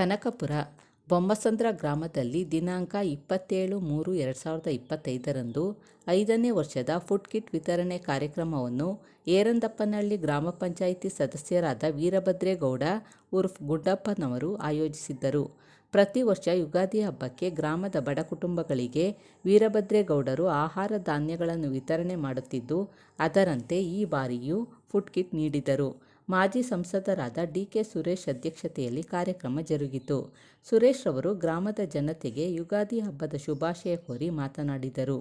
ಕನಕಪುರ ಬೊಮ್ಮಸಂದ್ರ ಗ್ರಾಮದಲ್ಲಿ ದಿನಾಂಕ 27/3/2025ರಂದು 5ನೇ ವರ್ಷದ ಫುಡ್ ಕಿಟ್ ವಿತರಣೆ ಕಾರ್ಯಕ್ರಮವನ್ನು ಏರಂದಪ್ಪನಹಳ್ಳಿ ಗ್ರಾಮ ಪಂಚಾಯಿತಿ ಸದಸ್ಯರಾದ ವೀರಭದ್ರೇಗೌಡ ಉರ್ಫ್ ಗುಡ್ಡಪ್ಪನವರು ಆಯೋಜಿಸಿದ್ದರು. ಪ್ರತಿ ವರ್ಷ ಯುಗಾದಿ ಹಬ್ಬಕ್ಕೆ ಗ್ರಾಮದ ಬಡ ಕುಟುಂಬಗಳಿಗೆ ವೀರಭದ್ರೇಗೌಡರು ಆಹಾರ ಧಾನ್ಯಗಳನ್ನು ವಿತರಣೆ ಮಾಡುತ್ತಿದ್ದು, ಅದರಂತೆ ಈ ಬಾರಿಯೂ ಫುಡ್ ಕಿಟ್ ನೀಡಿದರು. ಮಾಜಿ ಸಂಸದರಾದ ಡಿ.ಕೆ. ಸುರೇಶ್ ಅಧ್ಯಕ್ಷತೆಯಲ್ಲಿ ಕಾರ್ಯಕ್ರಮ ಜರುಗಿತು. ಸುರೇಶ್ ಅವರು ಗ್ರಾಮದ ಜನತೆಗೆ ಯುಗಾದಿ ಹಬ್ಬದ ಶುಭಾಶಯ ಕೋರಿ ಮಾತನಾಡಿದರು.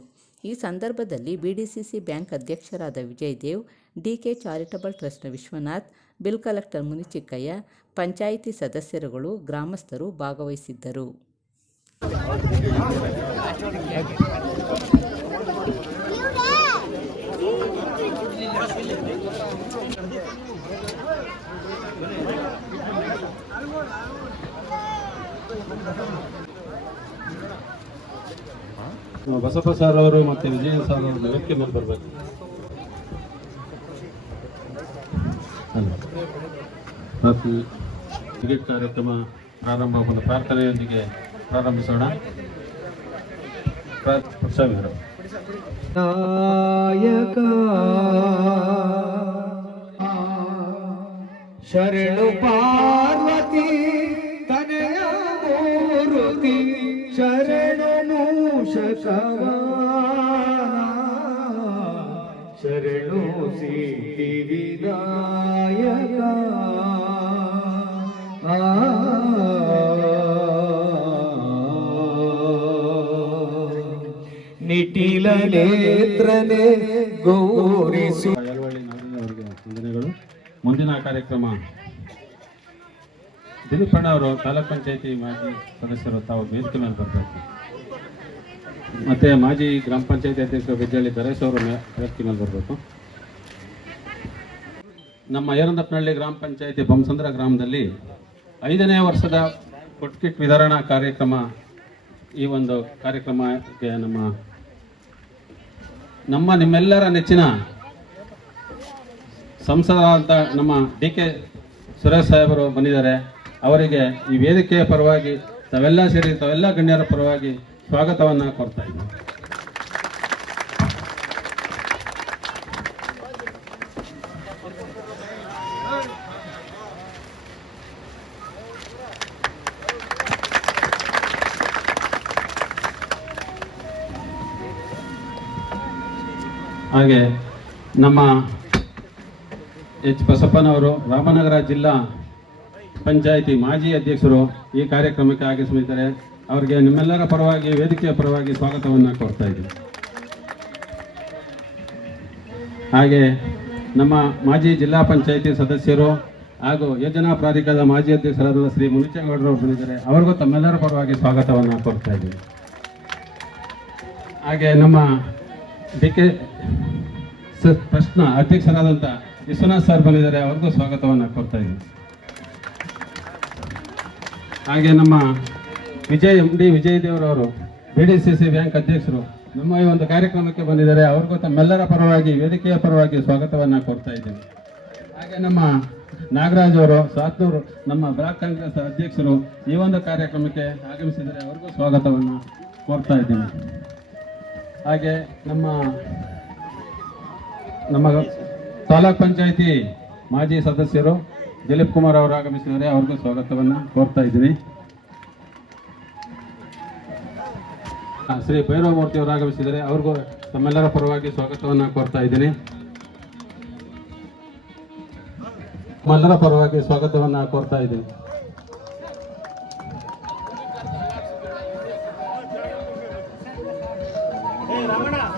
ಈ ಸಂದರ್ಭದಲ್ಲಿ ಬಿಡಿಸಿಸಿ ಬ್ಯಾಂಕ್ ಅಧ್ಯಕ್ಷರಾದ ವಿಜಯದೇವ್, ಡಿ.ಕೆ. ಚಾರಿಟಬಲ್ ಟ್ರಸ್ಟ್ನ ವಿಶ್ವನಾಥ್, ಬಿಲ್ ಕಲೆಕ್ಟರ್ ಮುನಿಚಿಕ್ಕಯ್ಯ, ಪಂಚಾಯಿತಿ ಸದಸ್ಯರುಗಳು, ಗ್ರಾಮಸ್ಥರು ಭಾಗವಹಿಸಿದ್ದರು. ಬಸಪ್ಪ ಸರ್ ಅವರು ಮತ್ತೆ ವಿಜಯನ್ ಸರ್ ಅವರು ವೇದಿಕೆ ಮೇಲೆ ಬರಬೇಕು. ಕ್ರಿಕೆಟ್ ಕಾರ್ಯಕ್ರಮ ಪ್ರಾರಂಭವನ್ನು ಪ್ರಾರ್ಥನೆಯೊಂದಿಗೆ ಪ್ರಾರಂಭಿಸೋಣ. ಶರಣು ಪಾರ್ವತಿ ತನಯ ಮೂರುತಿ ಶರಣು ಶರಣು ಸಿದ್ಧಿ ವಿನಾಯಕ ನಿಟಿಲ ನೇತ್ರನೆ ಗೌರಿಸು. ವಂದನೆಗಳು. ಮುಂದಿನ ಕಾರ್ಯಕ್ರಮ ದಿಲೀಪಣ್ಣ ಅವರು ತಾಲೂಕ್ ಪಂಚಾಯತಿ ಮಾಜಿ ಸದಸ್ಯರು ತಾವು ವೇದಿಕೆ ಮೇಲೆ ಬರಬೇಕು. ಮತ್ತೆ ಮಾಜಿ ಗ್ರಾಮ ಪಂಚಾಯತಿ ಅಧ್ಯಕ್ಷರು ಬೆಜ್ಜಳ್ಳಿ ದರೇಶ್ ಅವರು ವೇದಿಕೆ ಮೇಲೆ ಬರಬೇಕು. ನಮ್ಮ ಏರಂದಪ್ಪನಹಳ್ಳಿ ಗ್ರಾಮ ಪಂಚಾಯತಿ ಬೊಮ್ಮಸಂದ್ರ ಗ್ರಾಮದಲ್ಲಿ 5ನೇ ವರ್ಷದ ಫುಡ್ ಕಿಟ್ ವಿತರಣಾ ಕಾರ್ಯಕ್ರಮ. ಈ ಒಂದು ಕಾರ್ಯಕ್ರಮಕ್ಕೆ ನಿಮ್ಮೆಲ್ಲರ ನೆಚ್ಚಿನ ಸಂಸದರಾದ ನಮ್ಮ ಡಿ.ಕೆ. ಸುರೇಶ್ ಸಾಹೇಬರು ಬಂದಿದ್ದಾರೆ. ಅವರಿಗೆ ಈ ವೇದಿಕೆಯ ಪರವಾಗಿ ತಾವೆಲ್ಲ ಗಣ್ಯರ ಪರವಾಗಿ ಸ್ವಾಗತವನ್ನು ಕೋರ್ತಾ ಇದ್ದೀನಿ. ಹಾಗೆ ನಮ್ಮ ಎಚ್ ಬಸಪ್ಪನವರು ರಾಮನಗರ ಜಿಲ್ಲಾ ಪಂಚಾಯಿತಿ ಮಾಜಿ ಅಧ್ಯಕ್ಷರು ಈ ಕಾರ್ಯಕ್ರಮಕ್ಕೆ ಆಗಮಿಸಿದ್ದಾರೆ. ಅವರಿಗೆ ನಿಮ್ಮೆಲ್ಲರ ಪರವಾಗಿ ವೇದಿಕೆಯ ಪರವಾಗಿ ಸ್ವಾಗತವನ್ನು ಕೋರ್ತಾ ಇದ್ದೀನಿ. ಹಾಗೆ ನಮ್ಮ ಮಾಜಿ ಜಿಲ್ಲಾ ಪಂಚಾಯಿತಿ ಸದಸ್ಯರು ಹಾಗೂ ಯೋಜನಾ ಪ್ರಾಧಿಕಾರದ ಮಾಜಿ ಅಧ್ಯಕ್ಷರಾದ ಶ್ರೀ ಮುನಿಚೇಗೌಡರು ಬಂದಿದ್ದಾರೆ. ಅವರಿಗೂ ತಮ್ಮೆಲ್ಲರ ಪರವಾಗಿ ಸ್ವಾಗತವನ್ನು ಕೋರ್ತಾ ಇದ್ದೀನಿ. ಹಾಗೆ ನಮ್ಮ ಡಿ.ಕೆ. ಟ್ರಸ್ಟ್ನ ಅಧ್ಯಕ್ಷರಾದಂಥ ವಿಶ್ವನಾಥ್ ಸರ್ ಬಂದಿದ್ದಾರೆ. ಅವ್ರಿಗೂ ಸ್ವಾಗತವನ್ನು ಕೋರ್ತಾ ಇದ್ದೀನಿ. ಹಾಗೆ ನಮ್ಮ ವಿಜಯದೇವರವರು ಬಿಡಿಸಿಸಿ ಬ್ಯಾಂಕ್ ಅಧ್ಯಕ್ಷರು ನಮ್ಮ ಈ ಒಂದು ಕಾರ್ಯಕ್ರಮಕ್ಕೆ ಬಂದಿದ್ದಾರೆ. ಅವ್ರಿಗೂ ತಮ್ಮೆಲ್ಲರ ಪರವಾಗಿ ವೇದಿಕೆಯ ಪರವಾಗಿ ಸ್ವಾಗತವನ್ನು ಕೋರ್ತಾ ಇದ್ದೀನಿ. ಹಾಗೆ ನಮ್ಮ ನಾಗರಾಜ್ ಅವರು ಸಾತ್ನೂರು ನಮ್ಮ ಬ್ಲಾಕ್ ಕಾಂಗ್ರೆಸ್ ಅಧ್ಯಕ್ಷರು ಈ ಒಂದು ಕಾರ್ಯಕ್ರಮಕ್ಕೆ ಆಗಮಿಸಿದ್ದಾರೆ. ಅವ್ರಿಗೂ ಸ್ವಾಗತವನ್ನು ಕೋರ್ತಾ ಇದ್ದೀನಿ. ಹಾಗೆ ನಮ್ಮ ತಾಲೂಕ್ ಪಂಚಾಯಿತಿ ಮಾಜಿ ಸದಸ್ಯರು ದಿಲೀಪ್ ಕುಮಾರ್ ಅವರು ಆಗಮಿಸಿದ್ದಾರೆ. ಅವ್ರಿಗೂ ಸ್ವಾಗತವನ್ನು ಕೋರ್ತಾ ಇದ್ದೀನಿ. ಶ್ರೀ ಭೈರವ ಮೂರ್ತಿ ಅವರು ಆಗಮಿಸಿದ್ದಾರೆ. ಅವ್ರಿಗೂ ತಮ್ಮೆಲ್ಲರ ಪರವಾಗಿ ಸ್ವಾಗತವನ್ನು ಕೋರ್ತಾ ಇದ್ದೀನಿ. ತಮ್ಮೆಲ್ಲರ ಪರವಾಗಿ ಸ್ವಾಗತವನ್ನು ಕೋರ್ತಾ ಇದ್ದೀನಿ.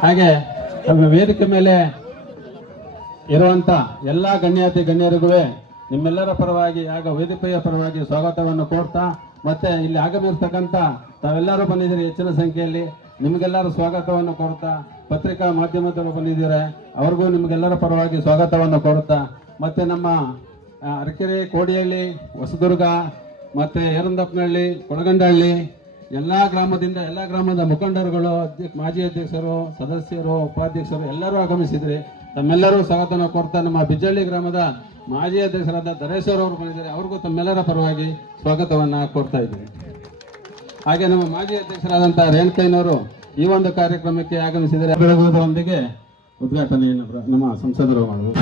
ಹಾಗೆ ವೇದಿಕೆ ಮೇಲೆ ಇರುವಂತ ಎಲ್ಲ ಗಣ್ಯರಿಗೂ ನಿಮ್ಮೆಲ್ಲರ ಪರವಾಗಿ ಆಗ ವೇದಿಕೆಯ ಪರವಾಗಿ ಸ್ವಾಗತವನ್ನು ಕೋರ್ತಾ, ಮತ್ತೆ ಇಲ್ಲಿ ಆಗಮಿರ್ತಕ್ಕಂಥ ತಾವೆಲ್ಲರೂ ಬಂದಿದ್ದೀರಿ ಹೆಚ್ಚಿನ ಸಂಖ್ಯೆಯಲ್ಲಿ, ನಿಮಗೆಲ್ಲರೂ ಸ್ವಾಗತವನ್ನು ಕೋರ್ತಾ, ಪತ್ರಿಕಾ ಮಾಧ್ಯಮದವರು ಬಂದಿದ್ದಾರೆ ಅವ್ರಿಗೂ ನಿಮಗೆಲ್ಲರ ಪರವಾಗಿ ಸ್ವಾಗತವನ್ನು ಕೋರುತ್ತಾ, ಮತ್ತೆ ನಮ್ಮ ಅರಕೆರೆ, ಕೋಡಿಹಳ್ಳಿ, ಹೊಸದುರ್ಗ, ಮತ್ತೆ ಏರಂದಪ್ಪನಹಳ್ಳಿ, ಕೊಡಗಂಡಹಳ್ಳಿ ಎಲ್ಲ ಗ್ರಾಮದ ಮುಖಂಡರುಗಳು, ಮಾಜಿ ಅಧ್ಯಕ್ಷರು, ಸದಸ್ಯರು, ಉಪಾಧ್ಯಕ್ಷರು ಎಲ್ಲರೂ ಆಗಮಿಸಿದ್ರಿ. ತಮ್ಮೆಲ್ಲರೂ ಸ್ವಾಗತವನ್ನು ಕೋರ್ತಾ ನಮ್ಮ ಬಿಜ್ಜಳ್ಳಿ ಗ್ರಾಮದ ಮಾಜಿ ಅಧ್ಯಕ್ಷರಾದ ದರೇಶ್ವರ್ ಅವರು ಬಂದಿದ್ದಾರೆ. ಅವ್ರಿಗೂ ತಮ್ಮೆಲ್ಲರ ಪರವಾಗಿ ಸ್ವಾಗತವನ್ನು ಕೋರ್ತಾ ಇದ್ದೀನಿ. ಹಾಗೆ ನಮ್ಮ ಮಾಜಿ ಅಧ್ಯಕ್ಷರಾದಂಥ ರೇಣುಕಯ್ಯನವರು ಈ ಒಂದು ಕಾರ್ಯಕ್ರಮಕ್ಕೆ ಆಗಮಿಸಿದರೆ ಬೆಳಗುವುದರೊಂದಿಗೆ ಉದ್ಘಾಟನೆಯನ್ನು ನಮ್ಮ ಸಂಸದರು ಮಾಡುವುದು.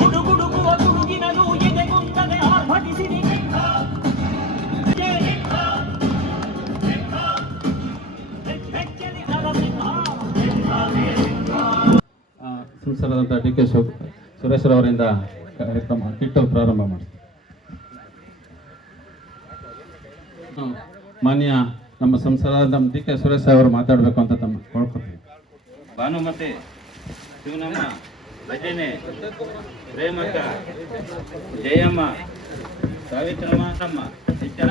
ಗುಡುಗುಡುಗುವ ಗುಡುಗಿನದು ಎದೆಗುಂದದೆ ಆರ್ಭಟಿಸಿದೆ. ಹೆಜ್ಜೆಲಿ ಅರಸಿದ ಸಂಸದರಾದಂಥ ಡಿ ಕೆ ಸುರೇಶ್ವರವರಿಂದ ಕಾರ್ಯಕ್ರಮ ಕಿಟ್ಟು ಪ್ರಾರಂಭ ಮಾಡಿ. ಮಾನ್ಯ ನಮ್ಮ ಸಂಸದರಾದ ಡಿ ಕೆ ಸುರೇಶ್ ಅವರು ಮಾತಾಡಬೇಕು ಅಂತ ತಮ್ಮ ಕೊಡ್ಕೊತೀವಿ. ಭಾನುಮತಿ, ಶಿವನಮ್ಮ, ಭಜನೆ, ಪ್ರೇಮಕ್ಕ, ಜಯಮ್ಮ, ಸಾವಿತ್ರಮ್ಮ, ತಮ್ಮ ಹೆಚ್ಚಳ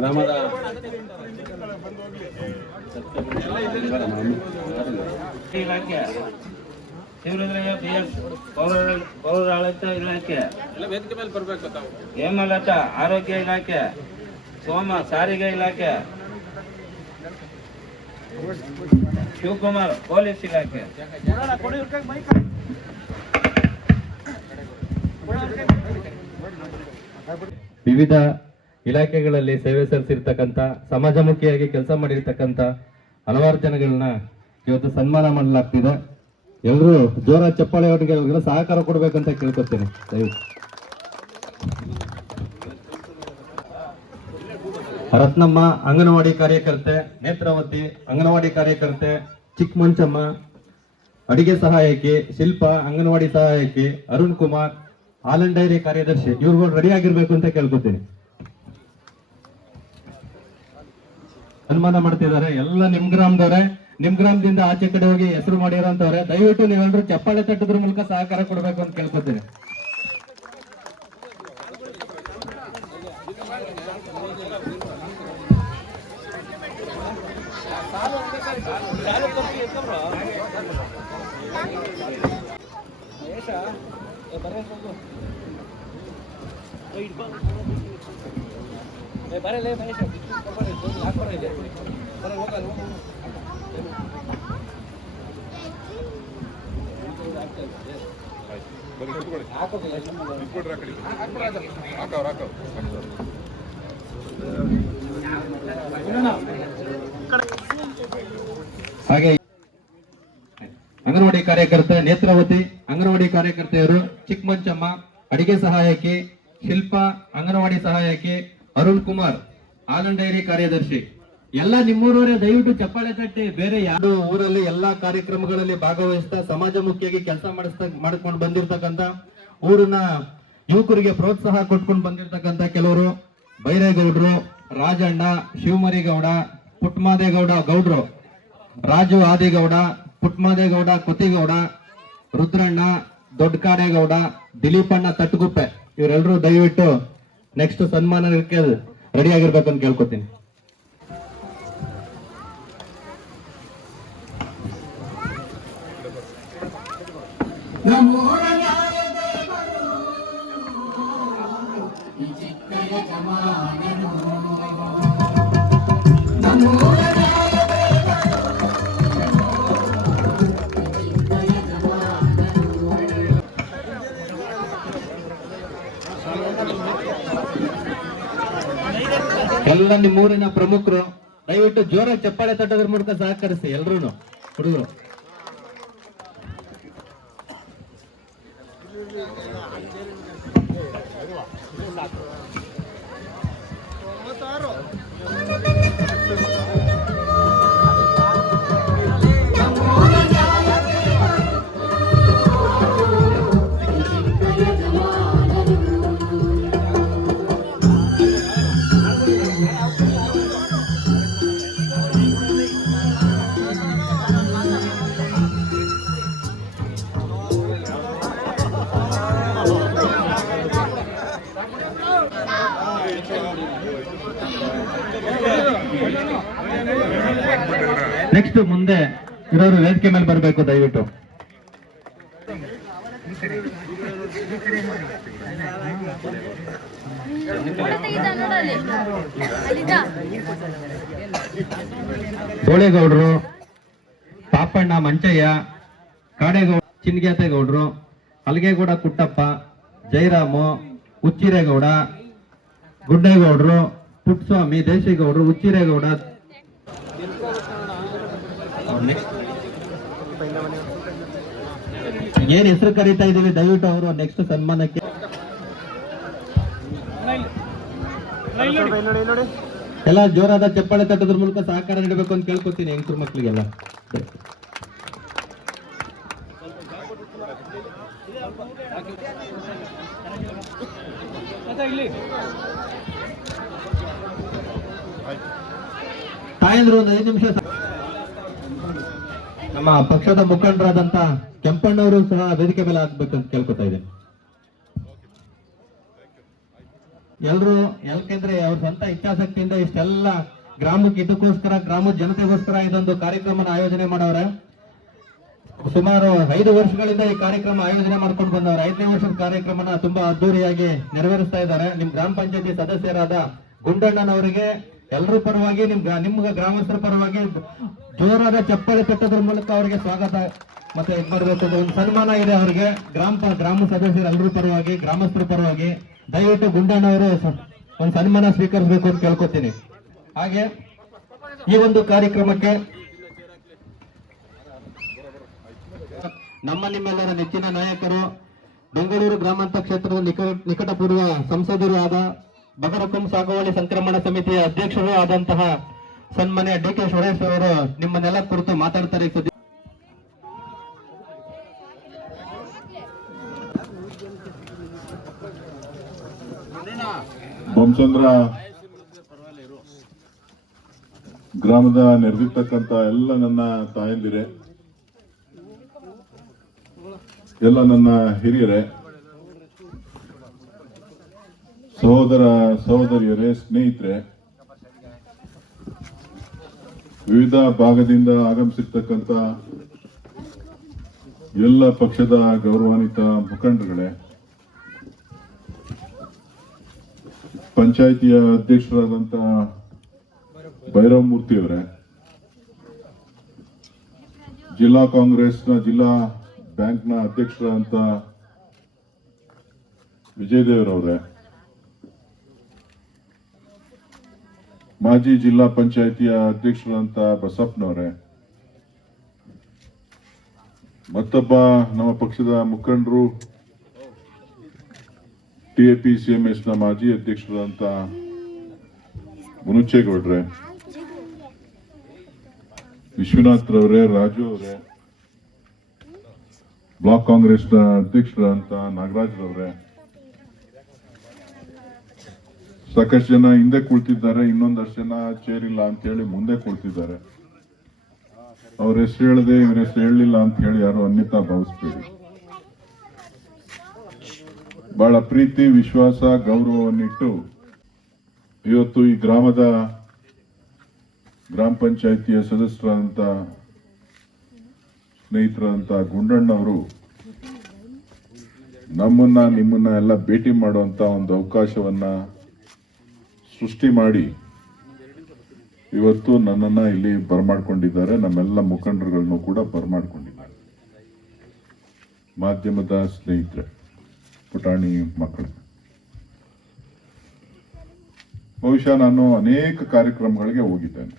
ಗ್ರಾಮದ ಇಲಾಖೆ, ಶಿವರುದ್ರಯ್ಯ PS ಪೌರಾಡಳಿತ ಇಲಾಖೆ, ಹೇಮಲತಾ ಆರೋಗ್ಯ ಇಲಾಖೆ, ಸೋಮ ಸಾರಿಗೆ ಇಲಾಖೆ, ಶಿವಕುಮಾರ್ ಪೊಲೀಸ್ ಇಲಾಖೆ. ವಿವಿಧ ಇಲಾಖೆಗಳಲ್ಲಿ ಸೇವೆ ಸಲ್ಲಿಸಿರ್ತಕ್ಕಂಥ ಸಮಾಜಮುಖಿಯಾಗಿ ಕೆಲಸ ಮಾಡಿರ್ತಕ್ಕಂಥ ಹಲವಾರು ಜನಗಳನ್ನ ಇವತ್ತು ಸನ್ಮಾನ ಮಾಡಲಾಗ್ತಿದೆ. ಎಲ್ಲರೂ ಜೋರ ಚಪ್ಪಾಳೆ ಅವರಿಗೆ ಸಹಕಾರ ಕೊಡ್ಬೇಕಂತ ಕೇಳ್ಕೊತೀನಿ ದಯವಿಟ್ಟು. ರತ್ನಮ್ಮ ಅಂಗನವಾಡಿ ಕಾರ್ಯಕರ್ತೆ, ನೇತ್ರಾವತಿ ಅಂಗನವಾಡಿ ಕಾರ್ಯಕರ್ತೆ, ಚಿಕ್ಕಮಂಚಮ್ಮ ಅಡಿಗೆ ಸಹಾಯಕಿ, ಶಿಲ್ಪ ಅಂಗನವಾಡಿ ಸಹಾಯಕಿ, ಅರುಣ್ ಕುಮಾರ್ ಹಾಲನ್ ಡೈರಿ ಕಾರ್ಯದರ್ಶಿ, ಇವ್ರುಗಳು ರೆಡಿ ಆಗಿರ್ಬೇಕು ಅಂತ ಕೇಳ್ಕೊತೀನಿ. ಸನ್ಮಾನ ಮಾಡ್ತಿದ್ದಾರೆ ಎಲ್ಲ ನಿಮ್ ಗ್ರಾಮದವ್ರೆ, ನಿಮ್ ಗ್ರಾಮದಿಂದ ಆಚೆ ಕಡೆ ಹೋಗಿ ಹೆಸರು ಮಾಡಿರೋಂಥವ್ರೆ. ದಯವಿಟ್ಟು ನೀವೆಲ್ಲರೂ ಚಪ್ಪಾಳೆ ತಟ್ಟೋದ್ರ ಮೂಲಕ ಸಹಕಾರ ಕೊಡ್ಬೇಕು ಅಂತ ಕೇಳ್ಕೊತೀನಿ. ಹಾಗೆ ಅಂಗನವಾಡಿ ಕಾರ್ಯಕರ್ತೆ ನೇತ್ರಾವತಿ, ಅಂಗನವಾಡಿ ಕಾರ್ಯಕರ್ತೆಯರು ಚಿಕ್ಕಮಂಚಮ್ಮ ಅಡಿಗೆ ಸಹಾಯಕಿ, ಶಿಲ್ಪ ಅಂಗನವಾಡಿ ಸಹಾಯಕಿ, ಅರುಣ್ ಕುಮಾರ್ ಹಾಲನ್ ಡೈರಿ ಕಾರ್ಯದರ್ಶಿ, ಎಲ್ಲ ನಿಮ್ಮೂರವರೇ. ದಯವಿಟ್ಟು ಚಪ್ಪಾಳೆ ತಟ್ಟಿ. ಬೇರೆ ಯಾರು ಊರಲ್ಲಿ ಎಲ್ಲಾ ಕಾರ್ಯಕ್ರಮಗಳಲ್ಲಿ ಭಾಗವಹಿಸ್ತಾ ಸಮಾಜಮುಖಿಯಾಗಿ ಕೆಲಸ ಮಾಡ್ಕೊಂಡು ಬಂದಿರತಕ್ಕಂತ ಊರಿನ ಯುವಕರಿಗೆ ಪ್ರೋತ್ಸಾಹ ಕೊಟ್ಕೊಂಡು ಬಂದಿರತಕ್ಕಂತ ಕೆಲವರು ಬೈರೇಗೌಡರು, ರಾಜಣ್ಣ, ಶಿವಮರಿಗೌಡ, ಪುಟ್ಟಮಾದೇಗೌಡ ಗೌಡ್ರು, ರಾಜು ಆದಿಗೌಡ, ಪುಟ್ಟಮಾದೇಗೌಡ ಕೊತಿಗೌಡ, ರುದ್ರಣ್ಣ, ದೊಡ್ಡಕಾಡೇಗೌಡ, ದಿಲೀಪಣ್ಣ ತಟ್ಟಗುಪ್ಪೆ ಇವರೆಲ್ಲರೂ ದಯವಿಟ್ಟು ನೆಕ್ಸ್ಟ್ ಸನ್ಮಾನಕ್ಕೆ ರೆಡಿ ಆಗಿರ್ಬೇಕು ಅಂತ ಕೇಳ್ಕೊತೀನಿ. ಎಲ್ಲ ನಿಮ್ಮೂರಿನ ಪ್ರಮುಖರು ದಯವಿಟ್ಟು ಜೋರಾಗಿ ಚಪ್ಪಾಳೆ ತಟ್ಟೋದ್ರ ಮೂಲಕ ಸಹಕರಿಸಿ ಎಲ್ರು ಹುಡುಗರು. ನೆಕ್ಸ್ಟ್ ಮುಂದೆ ಇರೋರು ವೇದಿಕೆ ಮೇಲೆ ಬರಬೇಕು ದಯವಿಟ್ಟು. ಸೋಳೇಗೌಡರು, ಪಾಪಣ್ಣ, ಮಂಚಯ್ಯ, ಕಾಡೇಗೌಡ, ಚಿನ್ಗ್ಯಾತೇಗೌಡರು, ಹಲಗೇಗೌಡ ಕುಟ್ಟಪ್ಪ, ಜಯರಾಮು, ಉಚ್ಚಿರೇಗೌಡ, ಗುಡ್ಡೇಗೌಡರು, ಪುಟ್ಟಸ್ವಾಮಿ, ದೇಶಿಗೌಡರು, ಉಚ್ಚಿರೇಗೌಡ, ಏನ್ ಹೆಸರು ಕರೀತಾ ಇದೀವಿ ದಯವಿಟ್ಟು ಅವರು ನೆಕ್ಸ್ಟ್ ಸನ್ಮಾನಕ್ಕೆ ಎಲ್ಲ ಜೋರಾದ ಚಪ್ಪಾಳೆ ತಟ್ಟೋದ್ರ ಮೂಲಕ ಸಹಕಾರ ನೀಡಬೇಕು ಅಂತ ಕೇಳ್ಕೊತೀನಿ ಹೆಂಗಸರು ಮಕ್ಕಳಿಗೆಲ್ಲ. ತಾಯಂದ್ರು ಒಂದು 5 ನಿಮಿಷ. ನಮ್ಮ ಪಕ್ಷದ ಮುಖಂಡರಾದಂತ ಕೆಂಪಣ್ಣವರು ಸಹ ವೇದಿಕೆ ಮೇಲೆ ಆಗ್ಬೇಕಂತ ಕೇಳ್ಕೊತಾ ಇದ್ದೇನೆ. ಎಲ್ರು ಯಾಕೆಂದ್ರೆ ಅವ್ರ ಸ್ವಂತ ಇಚ್ಛಾಶಕ್ತಿಯಿಂದ ಇಷ್ಟೆಲ್ಲ ಗ್ರಾಮಕ್ಕೆ ಇದಕ್ಕೋಸ್ಕರ ಗ್ರಾಮದ ಜನತೆಗೋಸ್ಕರ ಇದೊಂದು ಕಾರ್ಯಕ್ರಮನ ಆಯೋಜನೆ ಮಾಡವ್ರೆ. ಸುಮಾರು 5 ವರ್ಷಗಳಿಂದ ಈ ಕಾರ್ಯಕ್ರಮ ಆಯೋಜನೆ ಮಾಡ್ಕೊಂಡು ಬಂದವ್ರೆ. 5ನೇ ವರ್ಷದ ಕಾರ್ಯಕ್ರಮನ ತುಂಬಾ ಅದ್ದೂರಿಯಾಗಿ ನೆರವೇರಿಸ್ತಾ ಇದ್ದಾರೆ. ನಿಮ್ ಗ್ರಾಮ ಪಂಚಾಯತಿ ಸದಸ್ಯರಾದ ಗುಂಡಣ್ಣನವರಿಗೆ ಎಲ್ಲರ ಪರವಾಗಿ ನಿಮ್ಗೆ ಗ್ರಾಮಸ್ಥರ ಪರವಾಗಿ ಜೋರಾದ ಚಪ್ಪಾಳೆ ತಟ್ಟೋದ್ರ ಮೂಲಕ ಅವರಿಗೆ ಸ್ವಾಗತ ಮತ್ತೆ ಮಾಡಬೇಕು. ಒಂದು ಸನ್ಮಾನ ಇದೆ ಅವರಿಗೆ ಗ್ರಾಮ ಸದಸ್ಯರ ಎಲ್ಲರ ಪರವಾಗಿ, ಗ್ರಾಮಸ್ಥರ ಪರವಾಗಿ ದಯವಿಟ್ಟು ಗುಂಡಣ್ಣವರು ಒಂದು ಸನ್ಮಾನ ಸ್ವೀಕರಿಸಬೇಕು ಅಂತ ಕೇಳ್ಕೊತೀನಿ. ಹಾಗೆ ಈ ಒಂದು ಕಾರ್ಯಕ್ರಮಕ್ಕೆ ನಮ್ಮ ನಿಮ್ಮೆಲ್ಲರ ನೆಚ್ಚಿನ ನಾಯಕರು, ಬೆಂಗಳೂರು ಗ್ರಾಮಾಂತರ ಕ್ಷೇತ್ರದ ನಿಕಟಪೂರ್ವ ಸಂಸದರು ಆದ ಬಗರಕುಂ ಸಾಗುವಳಿ ಸಂಕ್ರಮಣ ಸಮಿತಿಯ ಅಧ್ಯಕ್ಷರು ಆದಂತಹ ಸನ್ಮಾನ್ಯ ಡಿ ಕೆ ಸುರೇಶ್ ಅವರು ನಿಮ್ಮನ್ನೆಲ್ಲ ಕುರಿತು ಮಾತಾಡ್ತಾರೆ. ಬೊಮ್ಮಸಂದ್ರ ಗ್ರಾಮದ ನೆರೆದಿರ್ತಕ್ಕಂಥ ಎಲ್ಲ ನನ್ನ ತಾಯಂದಿರೆ, ಎಲ್ಲ ನನ್ನ ಹಿರಿಯರೇ, ಸಹೋದರ ಸಹೋದರಿಯರೇ, ಸ್ನೇಹಿತರೆ, ವಿವಿಧ ಭಾಗದಿಂದ ಆಗಮಿಸಿರ್ತಕ್ಕಂಥ ಎಲ್ಲ ಪಕ್ಷದ ಗೌರವಾನ್ವಿತ ಮುಖಂಡರುಗಳೇ, ಪಂಚಾಯಿತಿಯ ಅಧ್ಯಕ್ಷರಾದಂತ ಭೈರವ್ ಮೂರ್ತಿಯವರೇ, ಜಿಲ್ಲಾ ಕಾಂಗ್ರೆಸ್ನ ಜಿಲ್ಲಾ ಬ್ಯಾಂಕ್ನ ಅಧ್ಯಕ್ಷರಾದಂತ ವಿಜಯದೇವರವರೇ, ಮಾಜಿ ಜಿಲ್ಲಾ ಪಂಚಾಯಿತಿಯ ಅಧ್ಯಕ್ಷರಾದಂತ ಬಸಪ್ಪನವರೇ, ಮತ್ತೊಬ್ಬ ನಮ್ಮ ಪಕ್ಷದ ಮುಖಂಡರು TAPCMS ನ ಮಾಜಿ ಅಧ್ಯಕ್ಷರಾದಂತ ಮುನುಚೇಗೌಡ್ರೆ, ವಿಶ್ವನಾಥ್ ರವರೇ, ರಾಜು ಅವರೇ, ಬ್ಲಾಕ್ ಕಾಂಗ್ರೆಸ್ನ ಅಧ್ಯಕ್ಷರಂತ ನಾಗರಾಜ್ರವ್ರೆ, ಸಾಕಷ್ಟು ಜನ ಹಿಂದೆ ಕುಳಿತಿದ್ದಾರೆ, ಇನ್ನೊಂದಷ್ಟು ಜನ ಚೇರ್ ಇಲ್ಲ ಅಂತ ಹೇಳಿ ಮುಂದೆ ಕುಳಿತಿದ್ದಾರೆ. ಅವ್ರ ಹೆಸರು ಹೇಳದೆ ಇವ್ರ ಹೆಸರು ಹೇಳಲಿಲ್ಲ ಅಂತ ಹೇಳಿ ಯಾರು ಅನ್ಯತಾ ಭಾವಿಸ್ಬೇಡಿ. ಬಹಳ ಪ್ರೀತಿ, ವಿಶ್ವಾಸ, ಗೌರವವನ್ನಿಟ್ಟು ಇವತ್ತು ಈ ಗ್ರಾಮದ ಗ್ರಾಮ ಪಂಚಾಯಿತಿಯ ಸದಸ್ಯರಾದಂತ ಸ್ನೇಹಿತರಾದಂತ ಗುಂಡಣ್ಣವರು ನಮ್ಮನ್ನ ನಿಮ್ಮನ್ನ ಎಲ್ಲ ಭೇಟಿ ಮಾಡುವಂತ ಒಂದು ಅವಕಾಶವನ್ನ ಸೃಷ್ಟಿ ಮಾಡಿ ಇವತ್ತು ನನ್ನನ್ನ ಇಲ್ಲಿ ಬರಮಾಡ್ಕೊಂಡಿದ್ದಾರೆ. ನಮ್ಮೆಲ್ಲ ಮುಖಂಡರುಗಳನ್ನು ಕೂಡ ಬರಮಾಡ್ಕೊಂಡಿದ್ದಾರೆ. ಮಾಧ್ಯಮದ ಸ್ನೇಹಿತರೆ, ಪುಟಾಣಿ ಮಕ್ಕಳು, ಬಹುಶಃ ನಾನು ಅನೇಕ ಕಾರ್ಯಕ್ರಮಗಳಿಗೆ ಹೋಗಿದ್ದೇನೆ.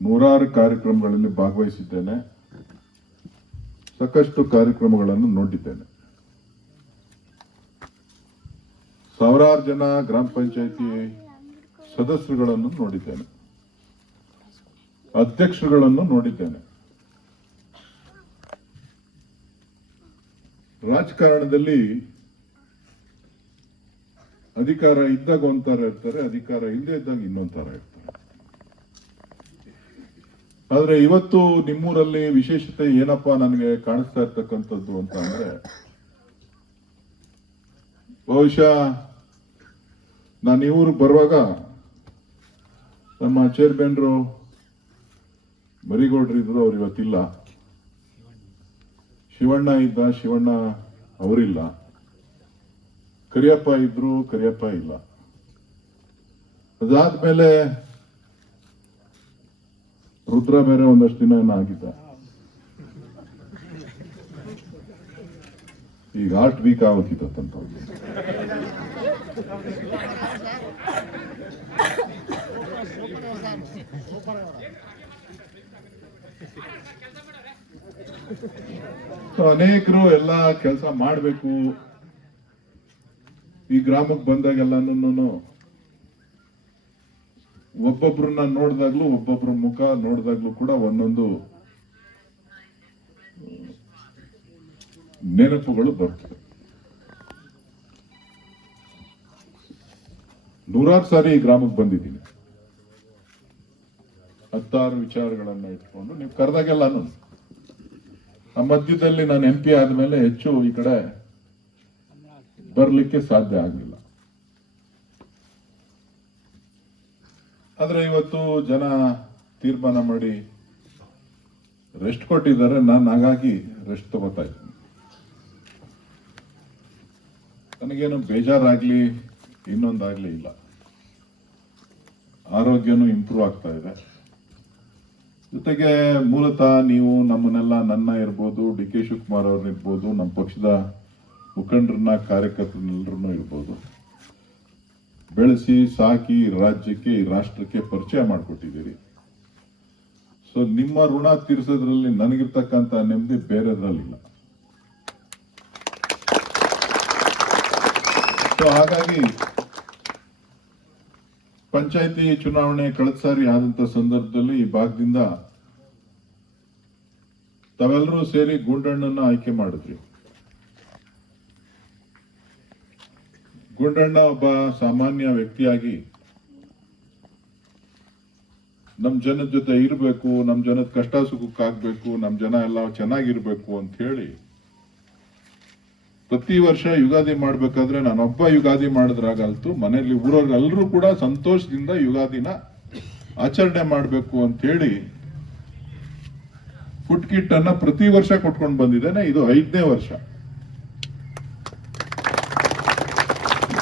ನೂರಾರು ಕಾರ್ಯಕ್ರಮಗಳಲ್ಲಿ ಭಾಗವಹಿಸಿದ್ದೇನೆ. ಸಾಕಷ್ಟು ಕಾರ್ಯಕ್ರಮಗಳನ್ನು ನೋಡಿದ್ದೇನೆ. ಸಾವಿರಾರು ಜನ ಗ್ರಾಮ ಪಂಚಾಯಿತಿ ಸದಸ್ಯರುಗಳನ್ನು ನೋಡಿದ್ದೇನೆ, ಅಧ್ಯಕ್ಷರುಗಳನ್ನು ನೋಡಿದ್ದೇನೆ. ರಾಜಕಾರಣದಲ್ಲಿ ಅಧಿಕಾರ ಇದ್ದಾಗ ಒಂಥರ ಇರ್ತಾರೆ, ಅಧಿಕಾರ ಇಲ್ಲದೆ ಇದ್ದಾಗ ಇನ್ನೊಂಥರ ಇರ್ತಾರೆ. ಆದ್ರೆ ಇವತ್ತು ನಿಮ್ಮೂರಲ್ಲಿ ವಿಶೇಷತೆ ಏನಪ್ಪಾ ನನಗೆ ಕಾಣಿಸ್ತಾ ಇರ್ತಕ್ಕಂಥದ್ದು ಅಂತ ಅಂದ್ರೆ, ಬಹುಶಃ ನಾನು ಈ ಊರಿಗೆ ಬರುವಾಗ ನಮ್ಮ ಚೇರ್ಮನ್ರು ಮರಿಗೌಡ್ರು ಇದ್ರು, ಅವ್ರು ಇವತ್ತಿಲ್ಲ. ಶಿವಣ್ಣ ಇದ್ದ, ಶಿವಣ್ಣ ಅವರಿಲ್ಲ. ಕರಿಯಪ್ಪ ಇದ್ರು, ಕರಿಯಪ್ಪ ಇಲ್ಲ. ಅದಾದ್ಮೇಲೆ ರುದ್ರ ಬೇರೆ ಒಂದಷ್ಟು ದಿನ ಆಗಿದ್ದ. ಈಗ ಹಾರ್ಟ್ ವೀಕ್ ಆಗೋತಿತ್ತಂತ. ಅನೇಕರು ಎಲ್ಲ ಕೆಲಸ ಮಾಡಬೇಕು. ಈ ಗ್ರಾಮಕ್ಕೆ ಬಂದಾಗೆಲ್ಲನೂ ಒಬ್ಬೊಬ್ರನ್ನ ನೋಡಿದಾಗ್ಲೂ, ಒಬ್ಬೊಬ್ರ ಮುಖ ನೋಡಿದಾಗ್ಲೂ ಕೂಡ ಒಂದೊಂದು ನೆನಪುಗಳು ಬರ್ತವೆ. ನೂರಾರು ಸಾರಿ ಈ ಗ್ರಾಮಕ್ಕೆ ಬಂದಿದ್ದೀನಿ. 16 ವಿಚಾರಗಳನ್ನ ಇಟ್ಕೊಂಡು ನೀವು ಕರೆದಾಗೆಲ್ಲ ಆ ಮಧ್ಯದಲ್ಲಿ ನಾನು MP ಆದ್ಮೇಲೆ ಹೆಚ್ಚು ಈ ಕಡೆ ಬರ್ಲಿಕ್ಕೆ ಸಾಧ್ಯ ಆಗಲಿಲ್ಲ. ಆದ್ರೆ ಇವತ್ತು ಜನ ತೀರ್ಮಾನ ಮಾಡಿ ರೆಸ್ಟ್ ಕೊಟ್ಟಿದ್ದಾರೆ. ನಾನು ಹಾಗಾಗಿ ರೆಸ್ಟ್ ತಗೋತಾ ಇದ್ದೀನಿ. ನನಗೇನು ಬೇಜಾರಾಗ್ಲಿ ಇನ್ನೊಂದಾಗ್ಲಿ ಇಲ್ಲ. ಆರೋಗ್ಯನೂ ಇಂಪ್ರೂವ್ ಆಗ್ತಾ ಇದೆ. ಜೊತೆಗೆ ಮೂಲತಃ ನೀವು ನಮ್ಮನ್ನೆಲ್ಲ, ನನ್ನ ಇರ್ಬೋದು, DK ಶಿವಕುಮಾರ್ ಅವ್ರನ್ನ ಇರ್ಬೋದು, ನಮ್ಮ ಪಕ್ಷದ ಮುಖಂಡರನ್ನ, ಕಾರ್ಯಕರ್ತರನ್ನೆಲ್ಲರನ್ನೂ ಇರ್ಬೋದು, ಬೆಳೆಸಿ ಸಾಕಿ ರಾಜ್ಯಕ್ಕೆ, ಈ ರಾಷ್ಟ್ರಕ್ಕೆ ಪರಿಚಯ ಮಾಡಿಕೊಟ್ಟಿದ್ದೀರಿ. ಸೊ ನಿಮ್ಮ ಋಣ ತೀರಿಸೋದ್ರಲ್ಲಿ ನನಗಿರ್ತಕ್ಕಂಥ ನೆಮ್ಮದಿ ಬೇರೆದ್ರಲ್ಲಿಲ್ಲ. ಸೊ ಹಾಗಾಗಿ ಪಂಚಾಯತಿ ಚುನಾವಣೆ ಕಳೆದ ಸಾರಿ ಆದಂತ ಸಂದರ್ಭದಲ್ಲಿ ಈ ಭಾಗದಿಂದ ತಾವೆಲ್ಲರೂ ಸೇರಿ ಗುಂಡಣ್ಣನ ಆಯ್ಕೆ ಮಾಡಿದ್ರಿ. ಗುಂಡಣ್ಣ ಒಬ್ಬ ಸಾಮಾನ್ಯ ವ್ಯಕ್ತಿಯಾಗಿ ನಮ್ ಜನದ ಜೊತೆ ಇರಬೇಕು, ನಮ್ ಜನದ ಕಷ್ಟ ಸುಖಕ್ಕಾಗ್ಬೇಕು, ನಮ್ ಜನ ಎಲ್ಲ ಚೆನ್ನಾಗಿರ್ಬೇಕು ಅಂತ ಹೇಳಿ ಪ್ರತಿ ವರ್ಷ ಯುಗಾದಿ ಮಾಡ್ಬೇಕಾದ್ರೆ ನಾನೊಬ್ಬ ಯುಗಾದಿ ಮಾಡಿದ್ರಾಗಲ್ತು, ಮನೆಯಲ್ಲಿ ಊರವ್ರೆಲ್ಲರೂ ಕೂಡ ಸಂತೋಷದಿಂದ ಯುಗಾದಿನ ಆಚರಣೆ ಮಾಡಬೇಕು ಅಂತ ಹೇಳಿ ಫುಡ್ ಕಿಟ್ ಅನ್ನ ಪ್ರತಿ ವರ್ಷ ಕೊಟ್ಕೊಂಡು ಬಂದಿದ್ದೇನೆ. ಇದು 5ನೇ ವರ್ಷ.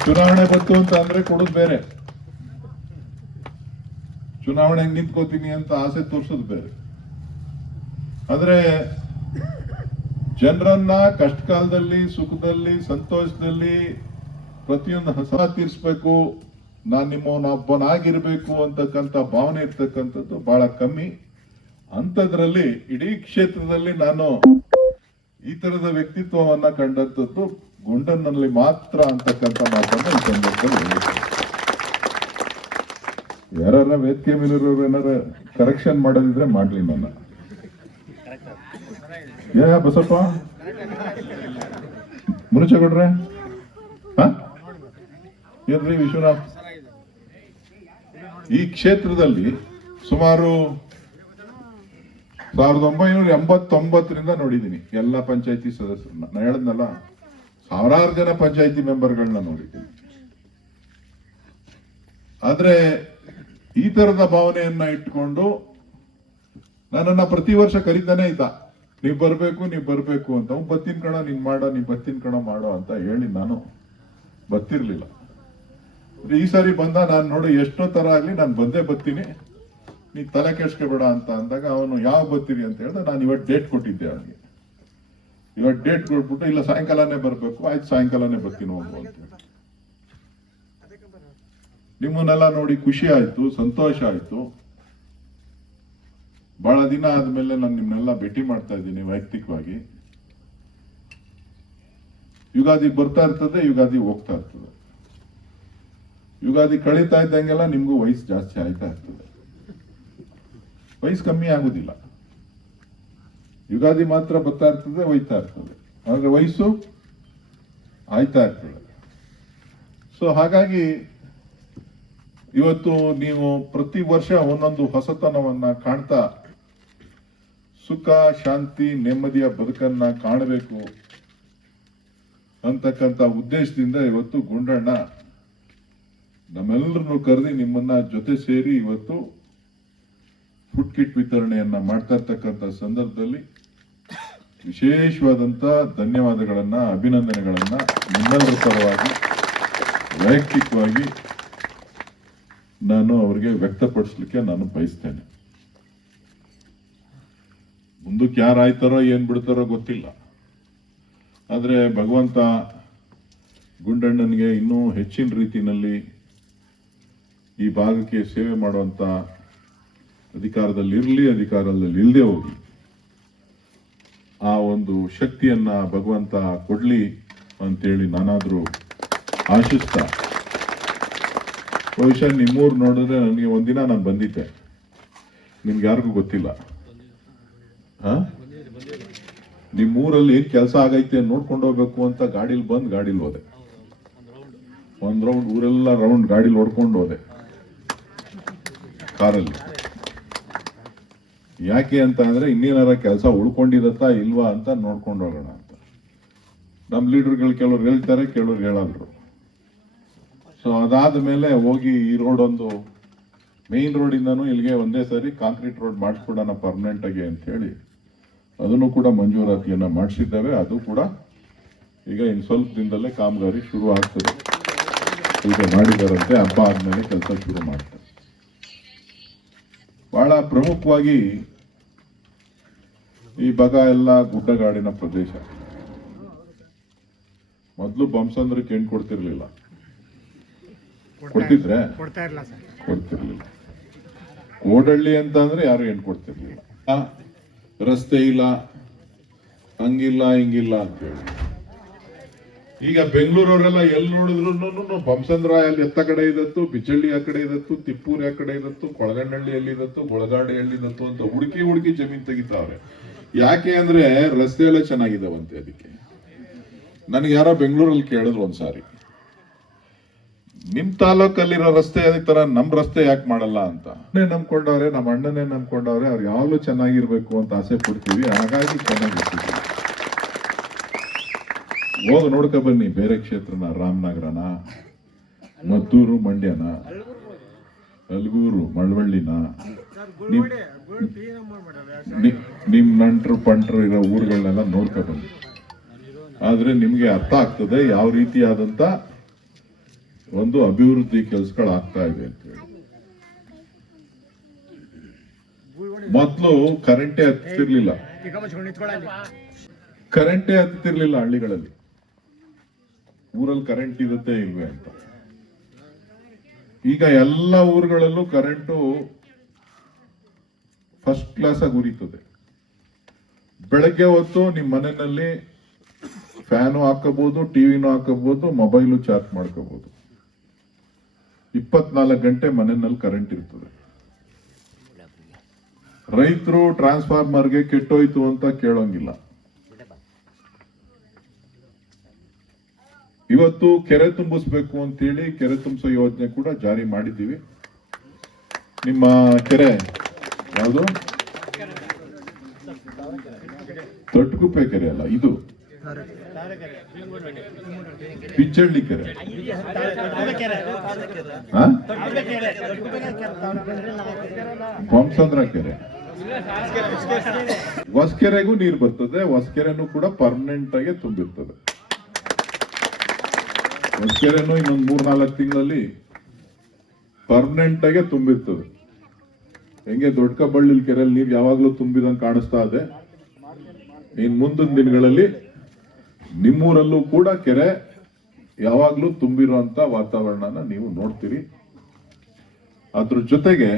ಚುನಾವಣೆ ಬಂತು ಅಂತ ಅಂದ್ರೆ ಕೊಡೋದು ಬೇರೆ, ಚುನಾವಣೆಗೆ ನಿಂತ್ಕೋತೀನಿ ಅಂತ ಆಸೆ ತೋರಿಸೋದು ಬೇರೆ. ಆದ್ರೆ ಜನರನ್ನ ಕಷ್ಟ ಕಾಲದಲ್ಲಿ, ಸುಖದಲ್ಲಿ, ಸಂತೋಷದಲ್ಲಿ ಪ್ರತಿಯೊಂದು ಹಸ ತೀರಿಸ್ಬೇಕು, ನಾನ್ ನಿಮ್ಮವನೊಬ್ಬನಾಗಿರ್ಬೇಕು ಅಂತಕ್ಕಂಥ ಭಾವನೆ ಇರ್ತಕ್ಕಂಥದ್ದು ಬಹಳ ಕಮ್ಮಿ. ಅಂಥದ್ರಲ್ಲಿ ಇಡೀ ಕ್ಷೇತ್ರದಲ್ಲಿ ನಾನು ಈ ತರದ ವ್ಯಕ್ತಿತ್ವವನ್ನ ಕಂಡಂಥದ್ದು ಗುಂಡನ್ನಲ್ಲಿ ಮಾತ್ರ ಅಂತಕ್ಕಂಥ ಮಾತನ್ನ ಈ ಸಂದರ್ಭದಲ್ಲಿ ಯಾರ ವೇದಿಕೆ ಮೇಲಿರೋರು ಏನಾರ ಕರೆಕ್ಷನ್ ಮಾಡೋದಿದ್ರೆ ಮಾಡ್ಲಿ. ನನ್ನ ಬಸಪ್ಪ ಮುರುಚೇಗೌಡ್ರೆ ಇರ್ರಿ ವಿಶ್ವನಾಥ್. ಈ ಕ್ಷೇತ್ರದಲ್ಲಿ ಸುಮಾರು 1989ರಿಂದ ನೋಡಿದ್ದೀನಿ ಎಲ್ಲ ಪಂಚಾಯತಿ ಸದಸ್ಯರನ್ನ. ನಾನು ಹೇಳದ್ನಲ್ಲ, ಸಾವಿರಾರು ಜನ ಪಂಚಾಯತಿ ಮೆಂಬರ್ಗಳನ್ನ ನೋಡಿದ್ದೀನಿ. ಆದ್ರೆ ಈ ತರದ ಭಾವನೆಯನ್ನ ಇಟ್ಕೊಂಡು ನನ್ನನ್ನ ಪ್ರತಿ ವರ್ಷ ಕರೀತಾನೆ ಇದ್ದ, ನೀವ್ ಬರ್ಬೇಕು ಅಂತ. ಬತ್ತೀನ್ ಕಣ ನೀನ್ ಮಾಡೋ, ನೀವ್ ಬತ್ತೀನ್ ಕಣ ಮಾಡೋ ಅಂತ ಹೇಳಿ ನಾನು ಬರ್ತಿರ್ಲಿಲ್ಲ. ಈ ಸಾರಿ ಬಂದ, ನಾನು ನೋಡಿ ಎಷ್ಟೋ ತರ ಆಗ್ಲಿ ನಾನು ಬಂದೇ ಬರ್ತೀನಿ, ನೀ ತಲೆ ಕೆಡ್ಸ್ಕೊಬೇಡ ಅಂತ ಅಂದಾಗ ಅವನು ಯಾವ ಬರ್ತೀರಿ ಅಂತ ಹೇಳ್ದ. ನಾನು ಇವತ್ತು ಡೇಟ್ ಕೊಟ್ಟಿದ್ದೆ ಅವನಿಗೆ. ಇವತ್ತು ಡೇಟ್ ಕೊಟ್ಬಿಟ್ಟು, ಇಲ್ಲ ಸಾಯಂಕಾಲನೇ ಬರ್ಬೇಕು, ಆಯ್ತು ಸಾಯಂಕಾಲನೇ ಬರ್ತೀನಿ ಹೋಗು ಅಂತ ಹೇಳಿ. ನಿಮ್ಮನ್ನೆಲ್ಲ ನೋಡಿ ಖುಷಿ ಆಯ್ತು, ಸಂತೋಷ ಆಯ್ತು. ಬಹಳ ದಿನ ಆದ್ಮೇಲೆ ನಾನು ನಿಮ್ನೆಲ್ಲ ಭೇಟಿ ಮಾಡ್ತಾ ಇದ್ದೀನಿ ವೈಯಕ್ತಿಕವಾಗಿ. ಯುಗಾದಿ ಬರ್ತಾ ಇರ್ತದೆ, ಯುಗಾದಿ ಹೋಗ್ತಾ ಇರ್ತದೆ. ಯುಗಾದಿ ಕಳೀತಾ ಇದ್ದಂಗೆಲ್ಲ ನಿಮ್ಗೂ ವಯಸ್ಸು ಜಾಸ್ತಿ ಆಯ್ತಾ ಇರ್ತದೆ, ವಯಸ್ಸು ಕಮ್ಮಿ ಆಗುದಿಲ್ಲ. ಯುಗಾದಿ ಮಾತ್ರ ಬರ್ತಾ ಇರ್ತದೆ, ಹೋಯ್ತಾ ಇರ್ತದೆ, ಆದ್ರೆ ವಯಸ್ಸು ಆಯ್ತಾ ಇರ್ತದೆ. ಸೊ ಹಾಗಾಗಿ ಇವತ್ತು ನೀವು ಪ್ರತಿ ವರ್ಷ ಒಂದೊಂದು ಹೊಸತನವನ್ನ ಕಾಣ್ತಾ ಸುಖ, ಶಾಂತಿ, ನೆಮ್ಮದಿಯ ಬದುಕನ್ನ ಕಾಣಬೇಕು ಅಂತಕ್ಕಂಥ ಉದ್ದೇಶದಿಂದ ಇವತ್ತು ಗುಂಡಣ್ಣ ನಮ್ಮೆಲ್ಲರನ್ನು ಕರೆದಿ ನಿಮ್ಮನ್ನ ಜೊತೆ ಸೇರಿ ಇವತ್ತು ಫುಡ್ ಕಿಟ್ ವಿತರಣೆಯನ್ನ ಮಾಡ್ತಾ ಇರ್ತಕ್ಕಂಥ ಸಂದರ್ಭದಲ್ಲಿ ವಿಶೇಷವಾದಂತ ಧನ್ಯವಾದಗಳನ್ನ, ಅಭಿನಂದನೆಗಳನ್ನ ನಿಮ್ಮೆಲ್ಲರ ಪರವಾಗಿ ವೈಯಕ್ತಿಕವಾಗಿ ನಾನು ಅವರಿಗೆ ವ್ಯಕ್ತಪಡಿಸ್ಲಿಕ್ಕೆ ನಾನು ಬಯಸ್ತೇನೆ. ಮುಂದಕ್ಕೆ ಯಾರಾಯ್ತಾರೋ ಏನ್ ಬಿಡ್ತಾರೋ ಗೊತ್ತಿಲ್ಲ. ಆದ್ರೆ ಭಗವಂತ ಗುಂಡಣ್ಣನಿಗೆ ಇನ್ನೂ ಹೆಚ್ಚಿನ ರೀತಿಯಲ್ಲಿ ಈ ಭಾಗಕ್ಕೆ ಸೇವೆ ಮಾಡುವಂತ ಅಧಿಕಾರದಲ್ಲಿ ಇಲ್ಲದೆ ಹೋಗಿ ಆ ಒಂದು ಶಕ್ತಿಯನ್ನ ಭಗವಂತ ಕೊಡ್ಲಿ ಅಂತೇಳಿ ನಾನಾದ್ರೂ ಆಶಿಸ್ತಾ, ಬಹುಶಃ ನಿಮ್ಮೂರು ನೋಡಿದ್ರೆ ನನಗೆ ಒಂದಿನ ನಾನು ಬಂದಿದ್ದೆ, ನಿಮ್ಗೆ ಯಾರಿಗೂ ಗೊತ್ತಿಲ್ಲ. ನಿಮ್ಮೂರಲ್ಲಿ ಏನ್ ಕೆಲಸ ಆಗೈತೆ ನೋಡ್ಕೊಂಡು ಹೋಗ್ಬೇಕು ಅಂತ ಗಾಡಿಲಿ ಹೋದೆ. ಒಂದ್ ರೌಂಡ್ ಊರೆಲ್ಲ ರೌಂಡ್ ಗಾಡಿಲಿ ಹೊಡ್ಕೊಂಡು ಹೋದೆ ಕಾರಲ್ಲಿ. ಯಾಕೆ ಅಂತ ಅಂದ್ರೆ ಇನ್ನೇನಾರ ಕೆಲಸ ಉಳ್ಕೊಂಡಿರತ್ತಾ ಇಲ್ವಾ ಅಂತ ನೋಡ್ಕೊಂಡು ಹೋಗೋಣ ಅಂತ. ನಮ್ ಲೀಡರ್ಗಳು ಕೆಲವ್ರು ಹೇಳ್ತಾರೆ, ಕೆಲವ್ರು ಹೇಳಲ್ರು. ಸೊ ಅದಾದ ಮೇಲೆ ಹೋಗಿ ಈ ರೋಡ್ ಒಂದು ಮೇನ್ ರೋಡ್ ಇಂದಾನು ಇಲ್ಲಿಗೆ ಒಂದೇ ಸಾರಿ ಕಾಂಕ್ರೀಟ್ ರೋಡ್ ಮಾಡಿಸ್ಕೊಡೋಣ ಪರ್ಮನೆಂಟ್ ಆಗಿ ಅಂತ ಹೇಳಿ ಅದನ್ನು ಕೂಡ ಮಂಜೂರಾತಿಯನ್ನ ಮಾಡಿಸಿದ್ದೇವೆ. ಅದು ಕೂಡ ಈಗ ಇನ್ನು ಸ್ವಲ್ಪ ದಿನದಲ್ಲೇ ಕಾಮಗಾರಿ ಶುರು ಆಗ್ತದೆ. ಈಗ ಮಾಡಿದಾರಂತೆ, ಹಬ್ಬ ಆದ್ಮೇಲೆ ಕೆಲಸ ಶುರು ಮಾಡ್ತಾರೆ. ಬಹಳ ಪ್ರಮುಖವಾಗಿ ಈ ಭಾಗ ಎಲ್ಲ ಗುಡ್ಡಗಾಡಿನ ಪ್ರದೇಶ. ಮೊದಲು ಬಂಸಂದ್ರಕ್ಕೆ ಹೆಣ್ಣು ಕೊಡ್ತಿರ್ಲಿಲ್ಲ, ಕೊಡ್ತಿದ್ರೆ ಕೊಡ್ತಿರ್ಲಿಲ್ಲ. ಕೋಡಳ್ಳಿ ಅಂತ ಅಂದ್ರೆ ಯಾರು ಹೆಣ್ಣು ಕೊಡ್ತಿರ್ಲಿಲ್ಲ. ರಸ್ತೆ ಇಲ್ಲ, ಹಂಗಿಲ್ಲ ಹಿಂಗಿಲ್ಲ ಅಂತ ಹೇಳಿ. ಈಗ ಬೆಂಗಳೂರವರೆಲ್ಲ ಎಲ್ಲಿ ನೋಡಿದ್ರು ಬಂಸಂದ್ರಾಯಲ್ಲಿ ಎತ್ತ ಕಡೆ ಇದತ್ತು, ಬಿಚ್ಚಳ್ಳಿ ಆ ಕಡೆ ಇದತ್ತು, ತಿಪ್ಪೂರ್ ಆ ಕಡೆ ಇದತ್ತು, ಕೊಳಗಣ್ಣಹಳ್ಳಿಯಲ್ಲಿ ಇದತ್ತು, ಗೊಳಗಾಡಿಹಳ್ಳಿ ಇದತ್ತು ಅಂತ ಹುಡುಕಿ ಜಮೀನ್ ತೆಗಿತಾವ್ರೆ. ಯಾಕೆ ಅಂದ್ರೆ ರಸ್ತೆ ಎಲ್ಲ ಚೆನ್ನಾಗಿದಾವಂತೆ. ಅದಕ್ಕೆ ನನಗೆ ಯಾರೋ ಬೆಂಗಳೂರಲ್ಲಿ ಕೇಳಿದ್ರು ಒಂದ್ಸಾರಿ, ನಿಮ್ ತಾಲೂಕಲ್ಲಿರೋ ರಸ್ತೆ ಅದೇ ತರ ನಮ್ ರಸ್ತೆ ಯಾಕೆ ಮಾಡಲ್ಲ ಅಂತ. ನಂಬ್ಕೊಂಡವ್ರೆ, ನಮ್ಮ ಅಣ್ಣನೇ ನಂಬ್ಕೊಂಡವ್ರೆ, ಅವ್ರು ಯಾವಾಗಲೂ ಚೆನ್ನಾಗಿರ್ಬೇಕು ಅಂತ ಆಸೆ ಪಡ್ತೀವಿ, ಹಾಗಾಗಿ ಚೆನ್ನಾಗಿರ್ತೀವಿ. ಹೋಗಿ ನೋಡ್ಕೊ ಬನ್ನಿ ಬೇರೆ ಕ್ಷೇತ್ರನ, ರಾಮನಗರನ, ಮದ್ದೂರು, ಮಂಡ್ಯನ, ಅಲ್ಗೂರು, ಮಳವಳ್ಳಿನ, ನಿಮ್ ನಂಟ್ರು ಪಂಟ್ರು ಇರೋ ಊರುಗಳನ್ನೆಲ್ಲ ನೋಡ್ಕೊ ಬನ್ನಿ. ಆದ್ರೆ ನಿಮ್ಗೆ ಅರ್ಥ ಆಗ್ತದೆ ಯಾವ ರೀತಿಯಾದಂತ ಒಂದು ಅಭಿವೃದ್ಧಿ ಕೆಲಸಗಳಾಗ್ತಾ ಇದೆ ಅಂತ ಹೇಳಿ. ಮೊದಲು ಕರೆಂಟೇ ಹತ್ತಿರ್ಲಿಲ್ಲ ಹಳ್ಳಿಗಳಲ್ಲಿ. ಊರಲ್ಲಿ ಕರೆಂಟ್ ಇರುತ್ತೆ ಇಲ್ವೇ ಅಂತ. ಈಗ ಎಲ್ಲ ಊರುಗಳಲ್ಲೂ ಕರೆಂಟು ಫಸ್ಟ್ ಕ್ಲಾಸ್ ಆಗಿ ಉರಿತದೆ. ಬೆಳಗ್ಗೆ ಹೊತ್ತು ನಿಮ್ ಮನೆಯಲ್ಲಿ ಫ್ಯಾನು ಹಾಕಬಹುದು, ಟಿವಿನೂ ಹಾಕಬಹುದು, ಮೊಬೈಲು ಚಾರ್ಜ್ ಮಾಡ್ಕೋಬಹುದು. 24 ಗಂಟೆ ಮನೆಯಲ್ಲಿ ಕರೆಂಟ್ ಇರ್ತದೆ. ರೈತರು ಟ್ರಾನ್ಸ್ಫಾರ್ಮರ್ಗೆ ಕೆಟ್ಟೋಯ್ತು ಅಂತ ಕೇಳೋಂಗಿಲ್ಲ. ಇವತ್ತು ಕೆರೆ ತುಂಬಿಸ್ಬೇಕು ಅಂತೇಳಿ ಕೆರೆ ತುಂಬಿಸೋ ಯೋಜನೆ ಕೂಡ ಜಾರಿ ಮಾಡಿದ್ದೀವಿ. ನಿಮ್ಮ ಕೆರೆ ಯಾವುದು? ತೊಟ್ಟಗುಪ್ಪೆ ಕೆರೆ ಅಲ್ಲ, ಇದು ಪಿಚ್ಚಳ್ಳಿ ಕೆರೆ. ಪಂಸಂದ್ರ ಕೆರೆ, ಹೊಸಕೆರೆಗೂ ನೀರು ಬರ್ತದೆ. ಹೊಸಕೆರೆನೂ ಕೂಡ ಪರ್ಮನೆಂಟ್ ಆಗಿ ತುಂಬಿರ್ತದೆ. ಹೊಸಕೆರೆನೂ ಇನ್ನೊಂದು 3-4 ತಿಂಗಳಲ್ಲಿ ಪರ್ಮನೆಂಟ್ ಆಗಿ ತುಂಬಿರ್ತದೆ. ಹೆಂಗೆ ದೊಡ್ಡಕಬಳ್ಳಿ ಕೆರೆಯಲ್ಲಿ ನೀರು ಯಾವಾಗ್ಲೂ ತುಂಬಿದಂಗೆ ಕಾಣಿಸ್ತಾ ಇದೆ, ಇನ್ ಮುಂದಿನ ದಿನಗಳಲ್ಲಿ ನಿಮ್ಮೂರಲ್ಲೂ ಕೂಡ ಕೆರೆ ಯಾವಾಗ್ಲೂ ತುಂಬಿರುವಂತ ವಾತಾವರಣನ ನೀವು ನೋಡ್ತೀರಿ. ಅದ್ರ ಜೊತೆಗೆ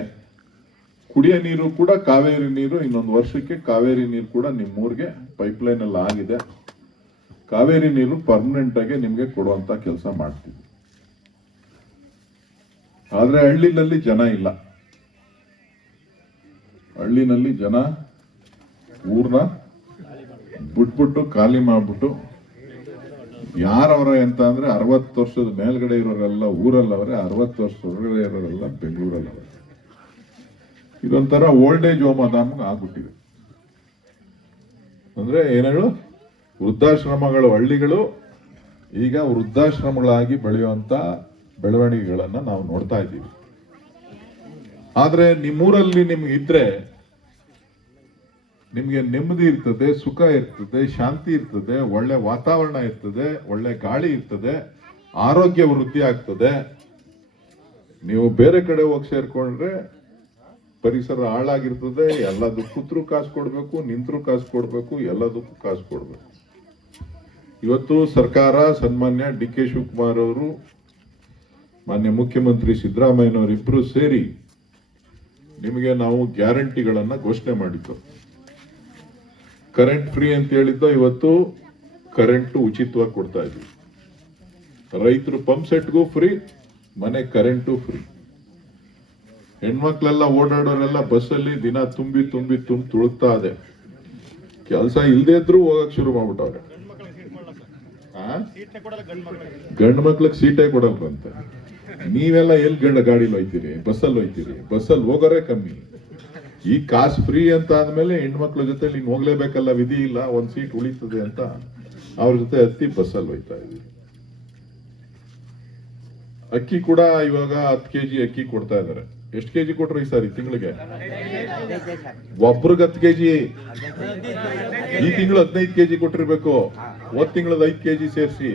ಕುಡಿಯೋ ನೀರು ಕೂಡ ಕಾವೇರಿ ನೀರು, ಇನ್ನೊಂದು ವರ್ಷಕ್ಕೆ ಕಾವೇರಿ ನೀರು ಕೂಡ ನಿಮ್ಮೂರಿಗೆ ಪೈಪ್ಲೈನ್ ಎಲ್ಲ ಆಗಿದೆ. ಕಾವೇರಿ ನೀರು ಪರ್ಮನೆಂಟ್ ಆಗಿ ನಿಮ್ಗೆ ಕೊಡುವಂತ ಕೆಲಸ ಮಾಡ್ತೀವಿ. ಆದ್ರೆ ಹಳ್ಳಿನಲ್ಲಿ ಜನ ಇಲ್ಲ. ಹಳ್ಳಿನಲ್ಲಿ ಜನ ಊರ್ನ ಬಿಟ್ಬಿಟ್ಟು ಖಾಲಿ ಮಾಡ್ಬಿಟ್ಟು ಯಾರವರ ಅಂತ ಅಂದ್ರೆ 60 ವರ್ಷದ ಮೇಲ್ಗಡೆ ಇರೋರೆಲ್ಲ ಊರಲ್ಲವರೆ, 60 ವರ್ಷ ಹೊರಗಡೆ ಇರೋರೆಲ್ಲ ಬೆಂಗಳೂರಲ್ಲವರೆ. ಇದೊಂಥರ ಓಲ್ಡ್ ಏಜ್ ಹೋಮ್ ಅದಾಮ್ಗೆ ಆಗ್ಬಿಟ್ಟಿದೆ. ಅಂದ್ರೆ ಏನೇಳು ವೃದ್ಧಾಶ್ರಮಗಳು, ಹಳ್ಳಿಗಳು ಈಗ ವೃದ್ಧಾಶ್ರಮಗಳಾಗಿ ಬೆಳೆಯುವಂತ ಬೆಳವಣಿಗೆಗಳನ್ನ ನಾವು ನೋಡ್ತಾ ಇದ್ದೀವಿ. ಆದ್ರೆ ನಿಮ್ಮೂರಲ್ಲಿ ನಿಮ್ಗೆ ಇದ್ರೆ ನಿಮ್ಗೆ ನೆಮ್ಮದಿ ಇರ್ತದೆ, ಸುಖ ಇರ್ತದೆ, ಶಾಂತಿ ಇರ್ತದೆ, ಒಳ್ಳೆ ವಾತಾವರಣ ಇರ್ತದೆ, ಒಳ್ಳೆ ಗಾಳಿ ಇರ್ತದೆ, ಆರೋಗ್ಯ ವೃದ್ಧಿ ಆಗ್ತದೆ. ನೀವು ಬೇರೆ ಕಡೆ ಹೋಗಿ ಸೇರ್ಕೊಂಡ್ರೆ ಪರಿಸರ ಹಾಳಾಗಿರ್ತದೆ. ಎಲ್ಲದಕ್ಕೂ ಕೂತ್ರು ಕಾಸು ಕೊಡ್ಬೇಕು, ನಿಂತರು ಕಾಸು ಕೊಡ್ಬೇಕು, ಎಲ್ಲದಕ್ಕೂ ಕಾಸು ಕೊಡ್ಬೇಕು. ಇವತ್ತು ಸರ್ಕಾರ ಸನ್ಮಾನ್ಯ ಡಿ.ಕೆ. ಶಿವಕುಮಾರ್ ಅವರು, ಮಾನ್ಯ ಮುಖ್ಯಮಂತ್ರಿ ಸಿದ್ದರಾಮಯ್ಯನವರು ಇಬ್ರು ಸೇರಿ ನಿಮಗೆ ನಾವು ಗ್ಯಾರಂಟಿಗಳನ್ನ ಘೋಷಣೆ ಮಾಡಿದ್ದು. ಕರೆಂಟ್ ಫ್ರೀ ಅಂತ ಹೇಳಿದ್ದು, ಇವತ್ತು ಕರೆಂಟ್ ಉಚಿತವಾಗಿ ಕೊಡ್ತಾ ಇದ್ವಿ. ರೈತರು ಪಂಪ್ ಸೆಟ್ಗೂ ಫ್ರೀ, ಮನೆ ಕರೆಂಟು ಫ್ರೀ. ಹೆಣ್ಮಕ್ಳೆಲ್ಲ ಓಡಾಡೋರೆಲ್ಲ ಬಸ್ಸಲ್ಲಿ ದಿನ ತುಂಬಿ ತುಳುಕ್ತಾ ಇದೆ. ಕೆಲಸ ಇಲ್ದೇ ಇದ್ರು ಹೋಗಕ್ ಶುರು ಮಾಡ್ಬಿಟ್ಟವ್ರೆ. ಗಂಡು ಮಕ್ಳಿಗೆ ಸೀಟೇ ಕೊಡಲ್ವಂತೆ. ನೀವೆಲ್ಲ ಎಲ್ಲಿ ಗಾಡಿಲಿ ಹೋಯ್ತೀರಿ? ಬಸ್ಸಲ್ಲಿ ಹೋಯ್ತೀರಿ. ಬಸ್ಸಲ್ಲಿ ಹೋಗೋರೆ ಕಮ್ಮಿ. ಈ ಕಾಸು ಫ್ರೀ ಅಂತ ಆದ್ಮೇಲೆ ಹೆಣ್ಮಕ್ಳ ಜೊತೆ ನೀನ್ ಹೋಗ್ಲೇಬೇಕಲ್ಲ, ವಿಧಿ ಇಲ್ಲ, ಒಂದ್ ಸೀಟ್ ಉಳಿತದೆ ಅಂತ ಅವ್ರ ಜೊತೆ ಹತ್ತಿ ಬಸ್ಸಲ್ಲಿ ಹೋಯ್ತಾ ಇದೀವಿ. ಅಕ್ಕಿ ಕೂಡ ಇವಾಗ 10 kg ಅಕ್ಕಿ ಕೊಡ್ತಾ ಇದಾರೆ. ಎಷ್ಟು ಕೆಜಿ ಕೊಟ್ರು ಈ ಸಾರಿ ತಿಂಗಳಿಗೆ? ಒಬ್ರಿಗೆ 10 kg. ಈ ತಿಂಗಳು 15 kg ಕೊಟ್ಟಿರ್ಬೇಕು. ಹೋದ್ ತಿಂಗಳದ 5 kg ಸೇರಿಸಿ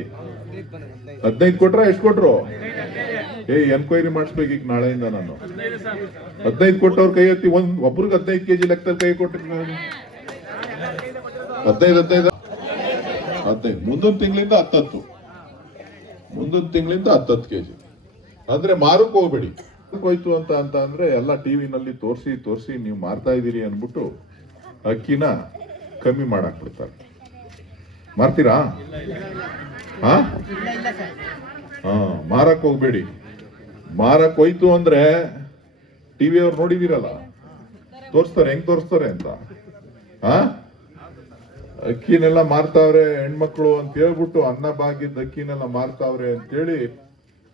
15 ಕೊಟ್ರ? ಎಷ್ಟು ಕೊಟ್ರು? ಎನ್ಕ್ವೈರಿ ಮಾಡಿಸ್ಬೇಕು ಈಗ ನಾಳೆಯಿಂದ. ನಾನು 15 ಕೊಟ್ಟವ್ರ ಕೈ ಎತ್ತಿ. ಒಬ್ರಿಗೆ 15 kg ಲೆಕ್ಕದಲ್ಲಿ ಕೈ ಕೊಟ್ಟಿರ್ತೀನಿ. 15 ಮುಂದೊಂದು ತಿಂಗಳಿಂದ 10. ಮುಂದೊಂದು ತಿಂಗಳಿಂದ 10 kg. ಅಂದ್ರೆ ಮಾರಕ್ ಹೋಗ್ಬೇಡಿ. ಹೋಯ್ತು ಅಂತ ಅಂದ್ರೆ ಎಲ್ಲ ಟಿವಿನಲ್ಲಿ ತೋರಿಸಿ ನೀವು ಮಾರ್ತಾ ಇದೀರಿ ಅನ್ಬಿಟ್ಟು ಅಕ್ಕಿನ ಕಮ್ಮಿ ಮಾಡಾಕ್ ಬಿಡ್ತಾರೆ. ಮಾರ್ತೀರಾ? ಮಾರಕ್ ಹೋಗ್ಬೇಡಿ. ಮಾರಕ್ ಹೋಯ್ತು ಅಂದ್ರೆ ಟಿವಿ ಅವ್ರು ನೋಡಿದಿರಲ್ಲ, ತೋರಿಸ್ತಾರೆ ಹೆಂಗ್ ತೋರಿಸ್ತಾರೆ ಅಂತ. ಅಕ್ಕಿನೆಲ್ಲ ಮಾರ್ತಾವ್ರೆ ಹೆಣ್ಮಕ್ಳು ಅಂತ ಹೇಳ್ಬಿಟ್ಟು, ಅನ್ನ ಭಾಗ್ಯದ ಅಕ್ಕಿನೆಲ್ಲ ಮಾರ್ತಾವ್ರೆ ಅಂತೇಳಿ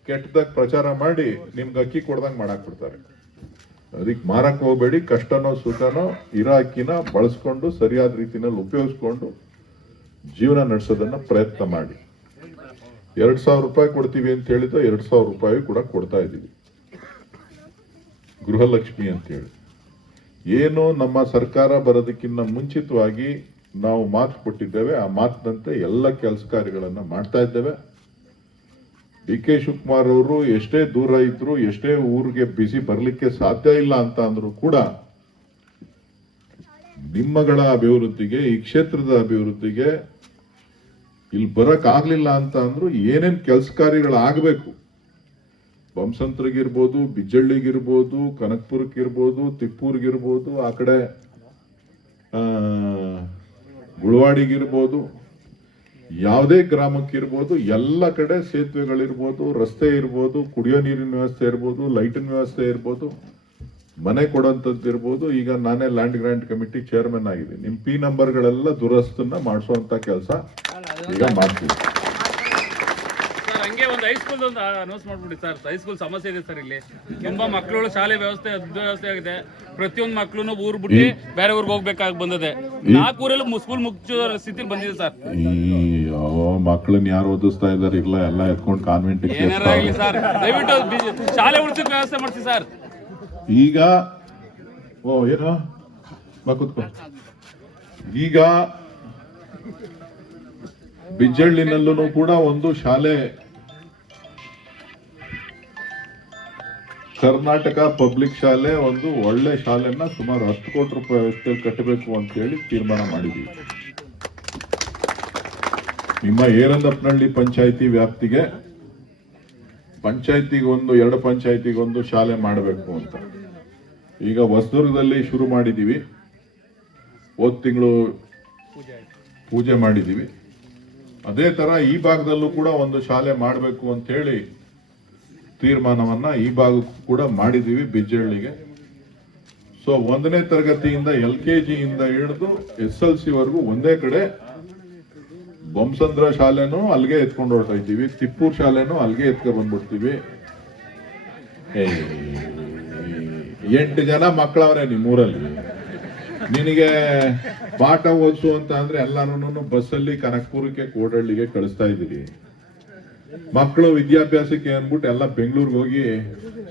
ಕೆಟ್ಟದಾಗ ಪ್ರಚಾರ ಮಾಡಿ ನಿಮ್ಗೆ ಅಕ್ಕಿ ಕೊಡ್ದಂಗ್ ಮಾಡಾಕ್ ಬಿಡ್ತಾರೆ. ಅದಕ್ಕೆ ಮಾರಕ್ ಹೋಗ್ಬೇಡಿ. ಕಷ್ಟನೋ ಸುಖನೋ ಇರೋ ಅಕ್ಕಿನ ಬಳಸ್ಕೊಂಡು ಸರಿಯಾದ ರೀತಿನಲ್ಲಿ ಉಪಯೋಗಿಸ್ಕೊಂಡು ಜೀವನ ನಡೆಸೋದನ್ನ ಪ್ರಯತ್ನ ಮಾಡಿ. 2,000 ರೂಪಾಯಿ ಕೊಡ್ತೀವಿ ಅಂತ ಹೇಳಿದ್ರೆ 2,000 ರೂಪಾಯಿ ಕೂಡ ಕೊಡ್ತಾ ಇದ್ದೀವಿ. ಗೃಹಲಕ್ಷ್ಮಿ ಅಂತೇಳಿ ಏನು ನಮ್ಮ ಸರ್ಕಾರ ಬರೋದಕ್ಕಿಂತ ಮುಂಚಿತವಾಗಿ ನಾವು ಮಾತು ಕೊಟ್ಟಿದ್ದೇವೆ. ಆ ಮಾತಿನಂತೆ ಎಲ್ಲ ಕೆಲಸ ಕಾರ್ಯಗಳನ್ನ ಮಾಡ್ತಾ ಇದ್ದೇವೆ. ಡಿ.ಕೆ. ಶಿವಕುಮಾರ್ ಅವರು ಎಷ್ಟೇ ದೂರ ಇದ್ರು, ಎಷ್ಟೇ ಊರಿಗೆ ಬಿಸಿ ಬರ್ಲಿಕ್ಕೆ ಸಾಧ್ಯ ಇಲ್ಲ ಅಂತ ಅಂದ್ರೂ ಕೂಡ ನಿಮ್ಮಗಳ ಅಭಿವೃದ್ಧಿಗೆ, ಈ ಕ್ಷೇತ್ರದ ಅಭಿವೃದ್ಧಿಗೆ ಇಲ್ಲಿ ಬರಕ್ ಆಗ್ಲಿಲ್ಲ ಅಂತ ಅಂದ್ರು ಏನೇನ್ ಕೆಲಸ ಕಾರ್ಯಗಳಾಗಬೇಕು, ಬೊಮ್ಮಸಂದ್ರಗಿರ್ಬೋದು, ಬಿಜ್ಜಳ್ಳಿಗಿರ್ಬೋದು, ಕನಕಪುರಕ್ಕಿರ್ಬೋದು, ತಿಪ್ಪೂರ್ಗಿರ್ಬೋದು, ಆ ಕಡೆ ಗುಳವಾಡಿಗಿರ್ಬೋದು, ಯಾವುದೇ ಗ್ರಾಮಕ್ಕಿರ್ಬೋದು, ಎಲ್ಲ ಕಡೆ ಸೇತುವೆಗಳಿರ್ಬೋದು, ರಸ್ತೆ ಇರ್ಬೋದು, ಕುಡಿಯೋ ನೀರಿನ ವ್ಯವಸ್ಥೆ ಇರ್ಬೋದು, ಲೈಟಿನ ವ್ಯವಸ್ಥೆ ಇರ್ಬೋದು, ಮನೆ ಕೊಡೋಂಥದ್ದು ಇರ್ಬೋದು. ಈಗ ನಾನೇ ಲ್ಯಾಂಡ್ ಗ್ರಾಂಟ್ ಕಮಿಟಿ ಚೇರ್ಮನ್ ಆಗಿದ್ದೀನಿ. ನಿಮ್ ಪಿ ನಂಬರ್ಗಳೆಲ್ಲ ದುರಸ್ತನ್ನ ಮಾಡಿಸುವಂತ ಕೆಲಸ ಈಗ ಮಾಡ್ತೀವಿ. ಹಂಗೆ ಒಂದು ಹೈಸ್ಕೂಲ್ ಒಂದು ಅನೌನ್ಸ್ ಮಾಡ್ಬಿಡಿ ಸರ್. ಹೈಸ್ಕೂಲ್ ಸಮಸ್ಯೆ ಇದೆ ಸರ್ ಇಲ್ಲಿ. ತುಂಬಾ ಮಕ್ಕಳುಗಳು ಶಾಲೆ ವ್ಯವಸ್ಥೆ ಅವ್ಯವಸ್ಥೆ ಆಗಿದೆ. ಪ್ರತಿಯೊಂದು ಮಕ್ಕಳು ಊರು ಬಿಟ್ಟು ಬೇರೆ ಊರಿಗೆ ಹೋಗ್ಬೇಕಾಗಿ ಬಂದಿದೆ. 4 ಊರಲ್ಲೂ ಸ್ಕೂಲ್ ಮುಚ್ಚೋ ಸ್ಥಿತಿ ಬಂದಿದೆ ಸರ್. ಮಕ್ಕಳನ್ನ ಯಾರು ಓದಿಸ್ತಾ ಇದಾರೆ ಇಲ್ಲ ಎಲ್ಲ ಎತ್ಕೊಂಡು ಕಾನ್ವೆಂಟ್ ಏನಾರ ಆಗಲಿ ಸರ್, ದಯವಿಟ್ಟು ಶಾಲೆ ಉಳಿಸೋಕೆ ವ್ಯವಸ್ಥೆ ಮಾಡಿಸಿ ಸರ್. ಈಗ ಏನು ಕೂತ್ಕೊ. ಈಗ ಬಿಜ್ಜಳ್ಳಿನಲ್ಲೂ ಕೂಡ ಒಂದು ಶಾಲೆ, ಕರ್ನಾಟಕ ಪಬ್ಲಿಕ್ ಶಾಲೆ, ಒಂದು ಒಳ್ಳೆ ಶಾಲೆನ ಸುಮಾರು 10 ಕೋಟಿ ರೂಪಾಯಿ ವೆಚ್ಚದಲ್ಲಿ ಕಟ್ಟಬೇಕು ಅಂತ ಹೇಳಿ ತೀರ್ಮಾನ ಮಾಡಿದ್ದೀವಿ. ನಿಮ್ಮ ಏರಂದಪ್ಪನಹಳ್ಳಿ ಪಂಚಾಯಿತಿ ವ್ಯಾಪ್ತಿಗೆ ಪಂಚಾಯಿತಿಗೊಂದು 2 ಪಂಚಾಯಿತಿಗೊಂದು ಶಾಲೆ ಮಾಡಬೇಕು ಅಂತ ಈಗ ಹೊಸದುರ್ಗದಲ್ಲಿ ಶುರು ಮಾಡಿದ್ದೀವಿ. ಹೋದ ತಿಂಗಳು ಪೂಜೆ ಮಾಡಿದ್ದೀವಿ. ಅದೇ ತರ ಈ ಭಾಗದಲ್ಲೂ ಕೂಡ ಒಂದು ಶಾಲೆ ಮಾಡಬೇಕು ಅಂತ ಹೇಳಿ ತೀರ್ಮಾನವನ್ನ ಈ ಭಾಗಕ್ಕೂ ಕೂಡ ಮಾಡಿದ್ದೀವಿ, ಬಿಜ್ಜಳ್ಳಿಗೆ. ಸೊ 1ನೇ ತರಗತಿಯಿಂದ LKG ಇಂದ ಹಿಡಿದು SLC ವರೆಗೂ ಒಂದೇ ಕಡೆ. ಬೊಮ್ಮಸಂದ್ರ ಶಾಲೆನೂ ಅಲ್ಲಿಗೆ ಎತ್ಕೊಂಡು ಹೊರಡ್ತಾ ಇದ್ದೀವಿ, ತಿಪ್ಪೂರ್ ಶಾಲೆನೂ ಅಲ್ಲಿಗೆ ಎತ್ಕೊ ಬಂದ್ಬಿಡ್ತೀವಿ. 8 ಜನ ಮಕ್ಕಳವ್ರೆ ನಿಮ್ಮೂರಲ್ಲಿ. ನಿನಗೆ ಪಾಠ ಓದಿಸು ಅಂತ ಅಂದ್ರೆ ಎಲ್ಲಾನು ಬಸ್ಸಲ್ಲಿ ಕನಕಪುರಕ್ಕೆ ಕೋಡಹಳ್ಳಿಗೆ ಕಳಿಸ್ತಾ ಇದ್ದೀರಿ. ಮಕ್ಕಳು ವಿದ್ಯಾಭ್ಯಾಸಕ್ಕೆ ಅಂದ್ಬಿಟ್ಟು ಎಲ್ಲ ಬೆಂಗಳೂರಿಗೆ ಹೋಗಿ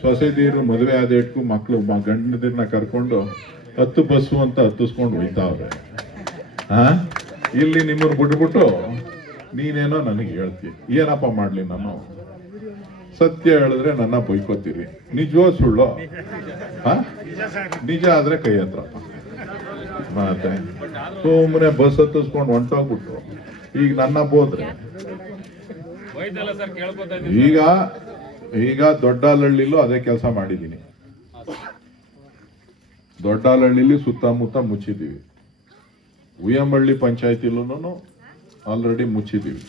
ಸೊಸೈಟಿಯರು ಮದುವೆ ಆದ ಇಟ್ಕು ಮಕ್ಕಳು ಗಂಡದಿರ್ನ ಕರ್ಕೊಂಡು 10 ಬಸ್ಸು ಅಂತ ಹತ್ತಿಸ್ಕೊಂಡು ಹೋಯ್ತಾವ್ರೆ. ಇಲ್ಲಿ ನಿಮ್ಮನ್ನು ಬಿಟ್ಬಿಟ್ಟು ನೀನೇನೋ ನನಗೆ ಹೇಳ್ತೀಯ. ಏನಪ್ಪ ಮಾಡ್ಲಿ ನಾನು? ಸತ್ಯ ಹೇಳಿದ್ರೆ ನನ್ನ ಬೈಕೋತೀರಿ. ನಿಜವೋ ಸುಳ್ಳೋ? ನಿಜ ಆದ್ರೆ ಕೈ ಹತ್ರ ಮತ್ತೆ ಸುಮ್ಮನೆ ಬಸ್ ಹತ್ತಿಸ್ಕೊಂಡು ಹೊಂಟೋಗ್ಬಿಟ್ಟು ಈಗ ನನ್ನ ಬೋದ್ರೆ. ಈಗ ದೊಡ್ಡಹಳ್ಳಿಲೂ ಅದೇ ಕೆಲಸ ಮಾಡಿದ್ದೀನಿ. ದೊಡ್ಡಹಳ್ಳಿಲಿ ಸುತ್ತಮುತ್ತ ಮುಚ್ಚಿದ್ದೀವಿ. ಉಯ್ಯಂಬಳ್ಳಿ ಪಂಚಾಯತಿಲೂ ಆಲ್ರೆಡಿ ಮುಚ್ಚಿದ್ದೀವಿ.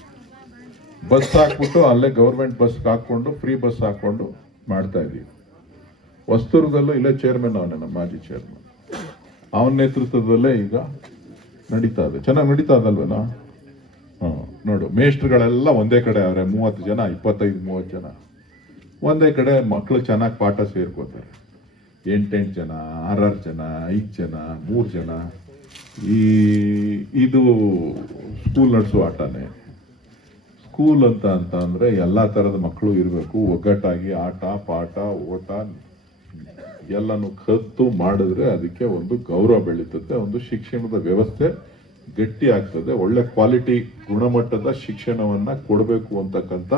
ಬಸ್ ಹಾಕ್ಬಿಟ್ಟು ಅಲ್ಲೇ ಗೌರ್ಮೆಂಟ್ ಬಸ್ ಹಾಕೊಂಡು ಫ್ರೀ ಬಸ್ ಹಾಕೊಂಡು ಮಾಡ್ತಾ ಇದ್ದೀವಿ. ಹೊಸದುರ್ಗದಲ್ಲೂ ಇಲ್ಲೇ ಚೇರ್ಮನ್ ಅವನೇ, ನಮ್ಮ ಮಾಜಿ ಚೇರ್ಮನ್, ಅವನ ನೇತೃತ್ವದಲ್ಲೇ ಈಗ ನಡೀತಾ ಇದೆ. ಚೆನ್ನಾಗಿ ನಡೀತಾ ಇದಲ್ವೇನಾ? ನೋಡು, ಮೇಸ್ಟ್ರುಗಳೆಲ್ಲ ಒಂದೇ ಕಡೆ ಅವ್ರೆ. 30 ಜನ, 25-30 ಜನ ಒಂದೇ ಕಡೆ. ಮಕ್ಕಳು ಚೆನ್ನಾಗಿ ಪಾಠ ಸೇರ್ಕೋತಾರೆ. 8 ಜನ, 6 ಜನ, 5 ಜನ, 3 ಜನ. ಇದು ಸ್ಕೂಲ್ ನಡೆಸುವ ಆಟನೇ. ಸ್ಕೂಲ್ ಅಂತ ಅಂದ್ರೆ ಎಲ್ಲಾ ತರದ ಮಕ್ಕಳು ಇರಬೇಕು, ಒಗ್ಗಟ್ಟಾಗಿ ಆಟ ಪಾಠ ಓಟ ಎಲ್ಲಾನು ಕತ್ತು ಮಾಡಿದ್ರೆ ಅದಕ್ಕೆ ಒಂದು ಗೌರವ ಬೆಳೀತದೆ, ಒಂದು ಶಿಕ್ಷಣದ ವ್ಯವಸ್ಥೆ ಗಟ್ಟಿ ಆಗ್ತದೆ, ಒಳ್ಳೆ ಕ್ವಾಲಿಟಿ ಗುಣಮಟ್ಟದ ಶಿಕ್ಷಣವನ್ನ ಕೊಡಬೇಕು ಅಂತಕ್ಕಂಥ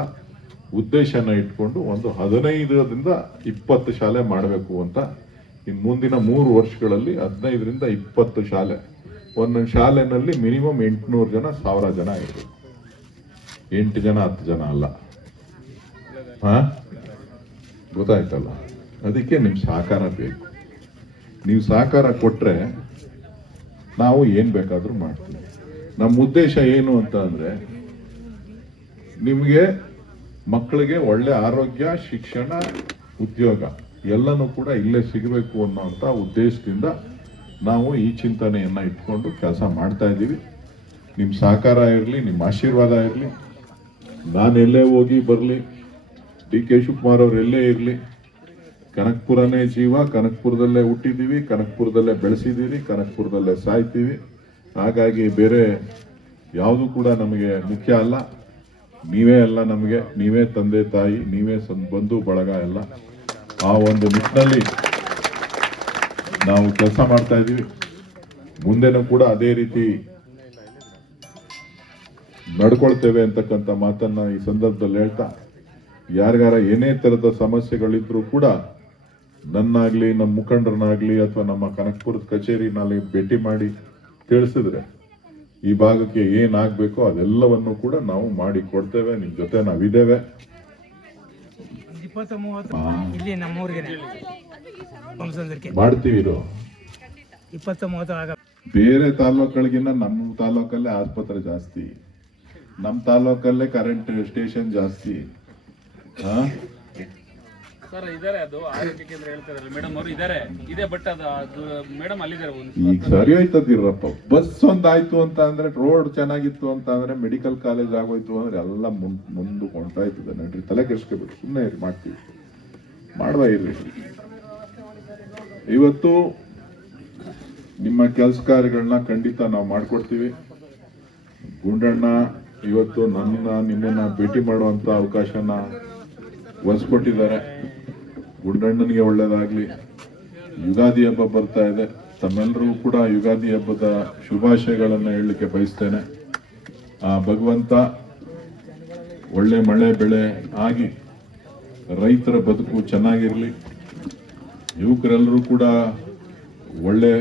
ಉದ್ದೇಶನ ಇಟ್ಕೊಂಡು ಒಂದು 15ರಿಂದ 20 ಶಾಲೆ ಮಾಡಬೇಕು ಅಂತ. ಇನ್ನು ಮುಂದಿನ 3 ವರ್ಷಗಳಲ್ಲಿ 15ರಿಂದ 20 ಶಾಲೆ. ಒಂದೊಂದು ಶಾಲೆನಲ್ಲಿ ಮಿನಿಮಮ್ 800 ಜನ 1000 ಜನ ಇರಬೇಕು. 8 ಜನ 10 ಜನ ಅಲ್ಲ. ಗೊತ್ತಾಯ್ತಲ್ಲ? ಅದಕ್ಕೆ ನಿಮ್ ಸಹಕಾರ ಬೇಕು. ನೀವು ಸಹಕಾರ ಕೊಟ್ರೆ ನಾವು ಏನ್ ಬೇಕಾದ್ರೂ ಮಾಡ್ತೀವಿ. ನಮ್ಮ ಉದ್ದೇಶ ಏನು ಅಂತ ಅಂದ್ರೆ ನಿಮ್ಗೆ ಮಕ್ಕಳಿಗೆ ಒಳ್ಳೆ ಆರೋಗ್ಯ, ಶಿಕ್ಷಣ, ಉದ್ಯೋಗ ಎಲ್ಲನೂ ಕೂಡ ಇಲ್ಲೇ ಸಿಗಬೇಕು ಅನ್ನೋಂಥ ಉದ್ದೇಶದಿಂದ ನಾವು ಈ ಚಿಂತನೆಯನ್ನ ಇಟ್ಕೊಂಡು ಕೆಲಸ ಮಾಡ್ತಾ ಇದ್ದೀವಿ. ನಿಮ್ಮ ಸಹಕಾರ ಇರಲಿ, ನಿಮ್ಮ ಆಶೀರ್ವಾದ ಇರಲಿ. ನಾನು ಎಲ್ಲೇ ಹೋಗಿ ಬರಲಿ, DK ಶಿವಕುಮಾರ್ ಅವ್ರು ಎಲ್ಲೇ ಇರಲಿ, ಕನಕಪುರನೇ ಜೀವ. ಕನಕಪುರದಲ್ಲೇ ಹುಟ್ಟಿದ್ದೀವಿ, ಕನಕಪುರದಲ್ಲೇ ಬೆಳೆಸಿದ್ದೀವಿ, ಕನಕಪುರದಲ್ಲೇ ಸಾಯ್ತೀವಿ. ಹಾಗಾಗಿ ಬೇರೆ ಯಾವುದು ಕೂಡ ನಮಗೆ ಮುಖ್ಯ ಅಲ್ಲ. ನೀವೇ ಅಲ್ಲ ನಮಗೆ, ನೀವೇ ತಂದೆ ತಾಯಿ, ನೀವೇ ಬಂಧು ಬಳಗ ಎಲ್ಲ. ಆ ಒಂದು ನಿಟ್ಟಿನಲ್ಲಿ ನಾವು ಕೆಲಸ ಮಾಡ್ತಾ ಇದ್ದೀವಿ. ಮುಂದೆನೂ ಕೂಡ ಅದೇ ರೀತಿ ನಡ್ಕೊಳ್ತೇವೆ ಅಂತಕ್ಕಂಥ ಮಾತನ್ನ ಈ ಸಂದರ್ಭದಲ್ಲಿ ಹೇಳ್ತಾ, ಯಾರಿಗಾರ ಏನೇ ತರದ ಸಮಸ್ಯೆಗಳಿದ್ರು ಕೂಡ ನನ್ನಾಗ್ಲಿ, ನಮ್ಮ ಮುಖಂಡರನ್ನಾಗ್ಲಿ ಅಥವಾ ನಮ್ಮ ಕನಕಪುರದ ಕಚೇರಿನಲ್ಲಿ ಭೇಟಿ ಮಾಡಿ ತಿಳಿಸಿದ್ರೆ ಈ ಭಾಗಕ್ಕೆ ಏನಾಗಬೇಕೋ ಅದೆಲ್ಲವನ್ನು ಕೂಡ ನಾವು ಮಾಡಿ ಕೊಡ್ತೇವೆ. ನಿಮ್ ಜೊತೆ ನಾವಿದ್ದೇವೆ. ಮಾಡ್ತೀವಿ. ಬೇರೆ ತಾಲೂಕುಗಳಿಗಿನ್ನ ನಮ್ಮ ತಾಲೂಕಲ್ಲೇ ಆಸ್ಪತ್ರೆ ಜಾಸ್ತಿ, ನಮ್ಮ ತಾಲೂಕಲ್ಲೇ ಕರೆಂಟ್ ಸ್ಟೇಷನ್ ಜಾಸ್ತಿ. ಸರ್ ಇದಾರೆ, ಅದು ಆರೋಗ್ಯ ಕೇಂದ್ರ ಹೇಳ್ತಾ ಇದಾರೆ ಮೇಡಮ್ ಅವರು ಇದಾರೆ, ಇದೆ, ಬಟ್ ಅದು ಮೇಡಮ್ ಅಲ್ಲಿದ್ದಾರೆ. ಈಗ ಸರಿ ಹೋಯ್ತದಿರಪ್ಪ. ಬಸ್ ಒಂದಾಯ್ತು ಅಂತ ಅಂದ್ರೆ, ರೋಡ್ ಚೆನ್ನಾಗಿತ್ತು ಅಂತ ಅಂದ್ರೆ, ಮೆಡಿಕಲ್ ಕಾಲೇಜ್ ಆಗೋಯ್ತು ಅಂದ್ರೆ ಎಲ್ಲ ಮುಂದಕ್ಕೆ ಹೊಂಟಾ ಇರ್ತದೆ. ನಡ್ರಿ, ತಲೆ ಕೆಡಿಸ್ಕೊಬಿಟ್ಟು ಸುಮ್ಮನೆ ಮಾಡ್ತೀವಿ, ಮಾಡುವ ಇರ್ರಿ. ಇವತ್ತು ನಿಮ್ಮ ಕೆಲಸ ಕಾರ್ಯಗಳನ್ನ ಖಂಡಿತ ನಾವು ಮಾಡ್ಕೊಡ್ತೀವಿ. ಗುಂಡಣ್ಣ ಇವತ್ತು ನಿಮ್ಮನ್ನ ಭೇಟಿ ಮಾಡುವಂತ ಅವಕಾಶನ ಒಲಿಸ್ಕೊಟ್ಟಿದ್ದಾರೆ. ಗುಂಡಣ್ಣನಿಗೆ ಒಳ್ಳೇದಾಗ್ಲಿ. ಯುಗಾದಿ ಹಬ್ಬ ಬರ್ತಾ ಇದೆ, ತಮ್ಮೆಲ್ಲರಿಗೂ ಕೂಡ ಯುಗಾದಿ ಹಬ್ಬದ ಶುಭಾಶಯಗಳನ್ನು ಹೇಳಲಿಕ್ಕೆ ಬಯಸ್ತೇನೆ. ಆ ಭಗವಂತ ಒಳ್ಳೆ ಮಳೆ ಬೆಳೆ ಆಗಿ ರೈತರ ಬದುಕು ಚೆನ್ನಾಗಿರ್ಲಿ, ಯುವಕರೆಲ್ಲರೂ ಕೂಡ ಒಳ್ಳೆ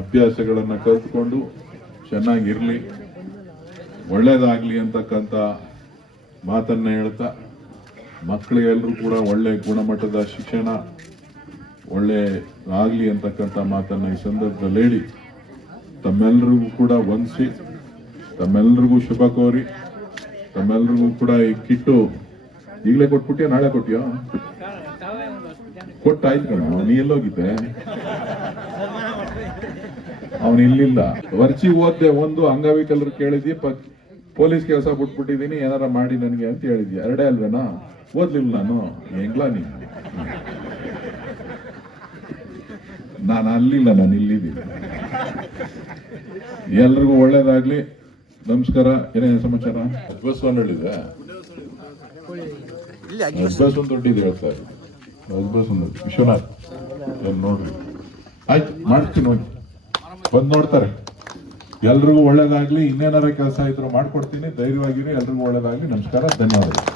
ಅಭ್ಯಾಸಗಳನ್ನು ಕಲ್ತ್ಕೊಂಡು ಚೆನ್ನಾಗಿರ್ಲಿ, ಒಳ್ಳೇದಾಗ್ಲಿ ಅಂತಕ್ಕಂಥ ಮಾತನ್ನ ಹೇಳ್ತಾ, ಮಕ್ಕಳಿಗೆಲ್ಲರೂ ಕೂಡ ಒಳ್ಳೆ ಗುಣಮಟ್ಟದ ಶಿಕ್ಷಣ ಒಳ್ಳೆ ಆಗಲಿ ಅಂತಕ್ಕಂಥ ಮಾತನ್ನ ಈ ಸಂದರ್ಭದಲ್ಲಿ ಹೇಳಿ, ತಮ್ಮೆಲ್ಲರಿಗೂ ಕೂಡ ವಂದಿಸಿ, ತಮ್ಮೆಲ್ಲರಿಗೂ ಶುಭ ಕೋರಿ, ತಮ್ಮೆಲ್ಲರಿಗೂ ಕೂಡ ಈ ಕಿಟ್ಟು ಈಗಲೇ ಕೊಟ್ಬಿಟ್ಟಿಯೋ ನಾಳೆ ಕೊಟ್ಟಿಯೋ? ಕೊಟ್ಟಾಯ್ತು ಕಣ. ನೀ ಎಲ್ಲೋಗಿದ್ದೆ? ಅವನು ಇಲ್ಲಿಲ್ಲ. ವರ್ಚಿ ಓದ್ದೆ, ಒಂದು ಅಂಗವಿಕಲರು ಕೇಳಿದ್ವಿ, ಪೊಲೀಸ್ ಕೆಲಸ ಬಿಟ್ಬಿಟ್ಟಿದೀನಿ, ಏನಾರ ಮಾಡಿ ನನಗೆ ಅಂತ ಹೇಳಿದ್ವಿ. ಎರಡೇ ಅಲ್ವೇನಾ? ಓದ್ಲಿಲ್ಲ ನಾನು. ಹೆಂಗ್ಲಾ ನೀ? ನಾನು ಅಲ್ಲಿಲ್ಲ, ನಾನು ಇಲ್ಲಿದ್ದೀನಿ. ಎಲ್ರಿಗೂ ಒಳ್ಳೇದಾಗ್ಲಿ. ನಮಸ್ಕಾರ. ಏನೇನು ಸಮಾಚಾರ? ಬಸ್ ಒಂದು ಹೇಳಿದೆ, ಬಸ್ ಒಂದು ದೊಡ್ಡದು ಹೇಳ್ತಾರೆ. ಬಸ್ ಒಂದು ವಿಶ್ವನಾಥ್ ನೋಡ್ರಿ. ಆಯ್ತು, ಮಾಡ್ತೀನಿ, ಹೋಗಿ ಬಂದು ನೋಡ್ತಾರೆ. ಎಲ್ರಿಗೂ ಒಳ್ಳೇದಾಗ್ಲಿ. ಇನ್ನೇನಾರ ಕೆಲಸ ಇದ್ರು ಮಾಡ್ಕೊಡ್ತೀನಿ. ಧೈರ್ಯವಾಗಿರಿ. ಎಲ್ರಿಗೂ ಒಳ್ಳೇದಾಗ್ಲಿ. ನಮಸ್ಕಾರ, ಧನ್ಯವಾದಗಳು.